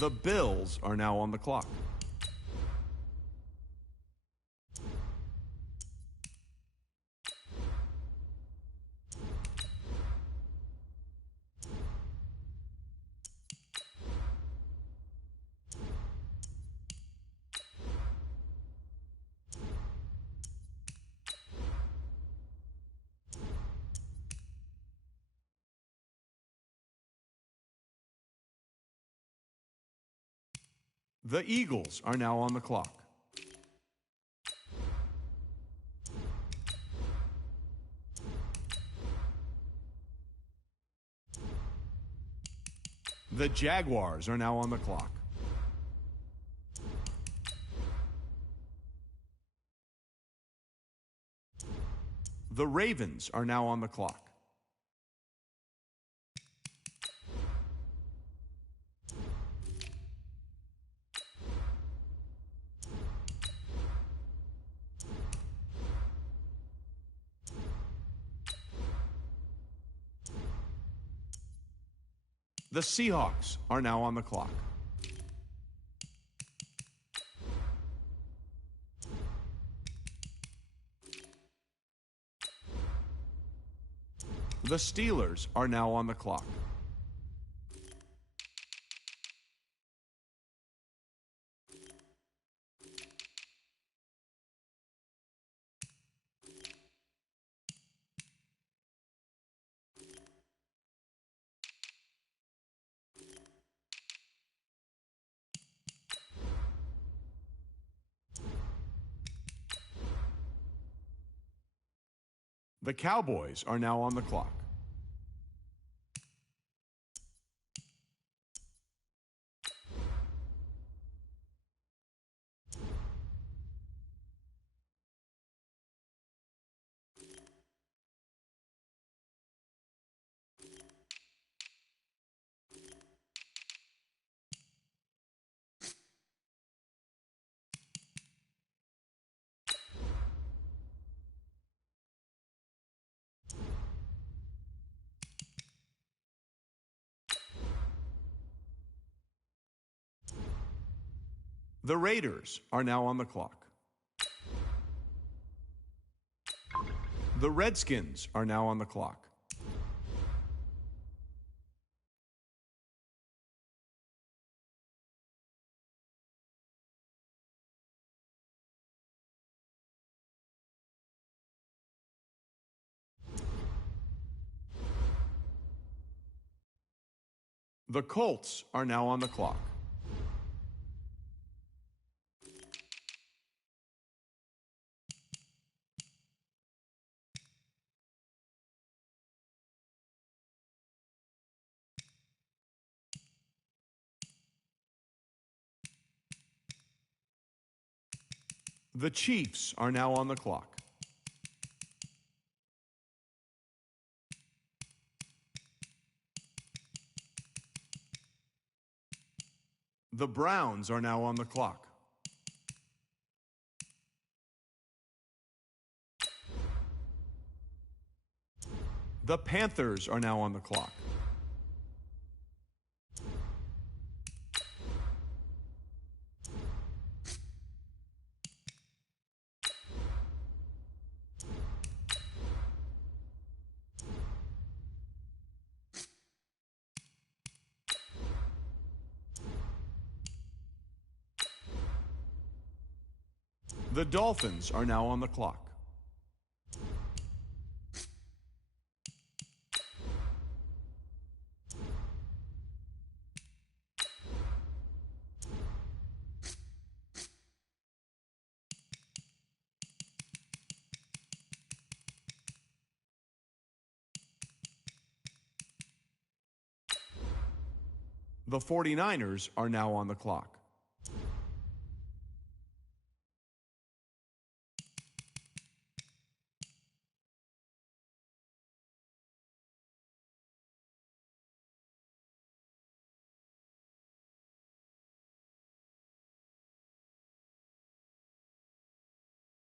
The Bills are now on the clock. The Eagles are now on the clock. The Jaguars are now on the clock. The Ravens are now on the clock. The Seahawks are now on the clock. The Steelers are now on the clock. The Cowboys are now on the clock. The Raiders are now on the clock. The Redskins are now on the clock. The Colts are now on the clock. The Chiefs are now on the clock. The Browns are now on the clock. The Panthers are now on the clock. The Dolphins are now on the clock. The 49ers are now on the clock.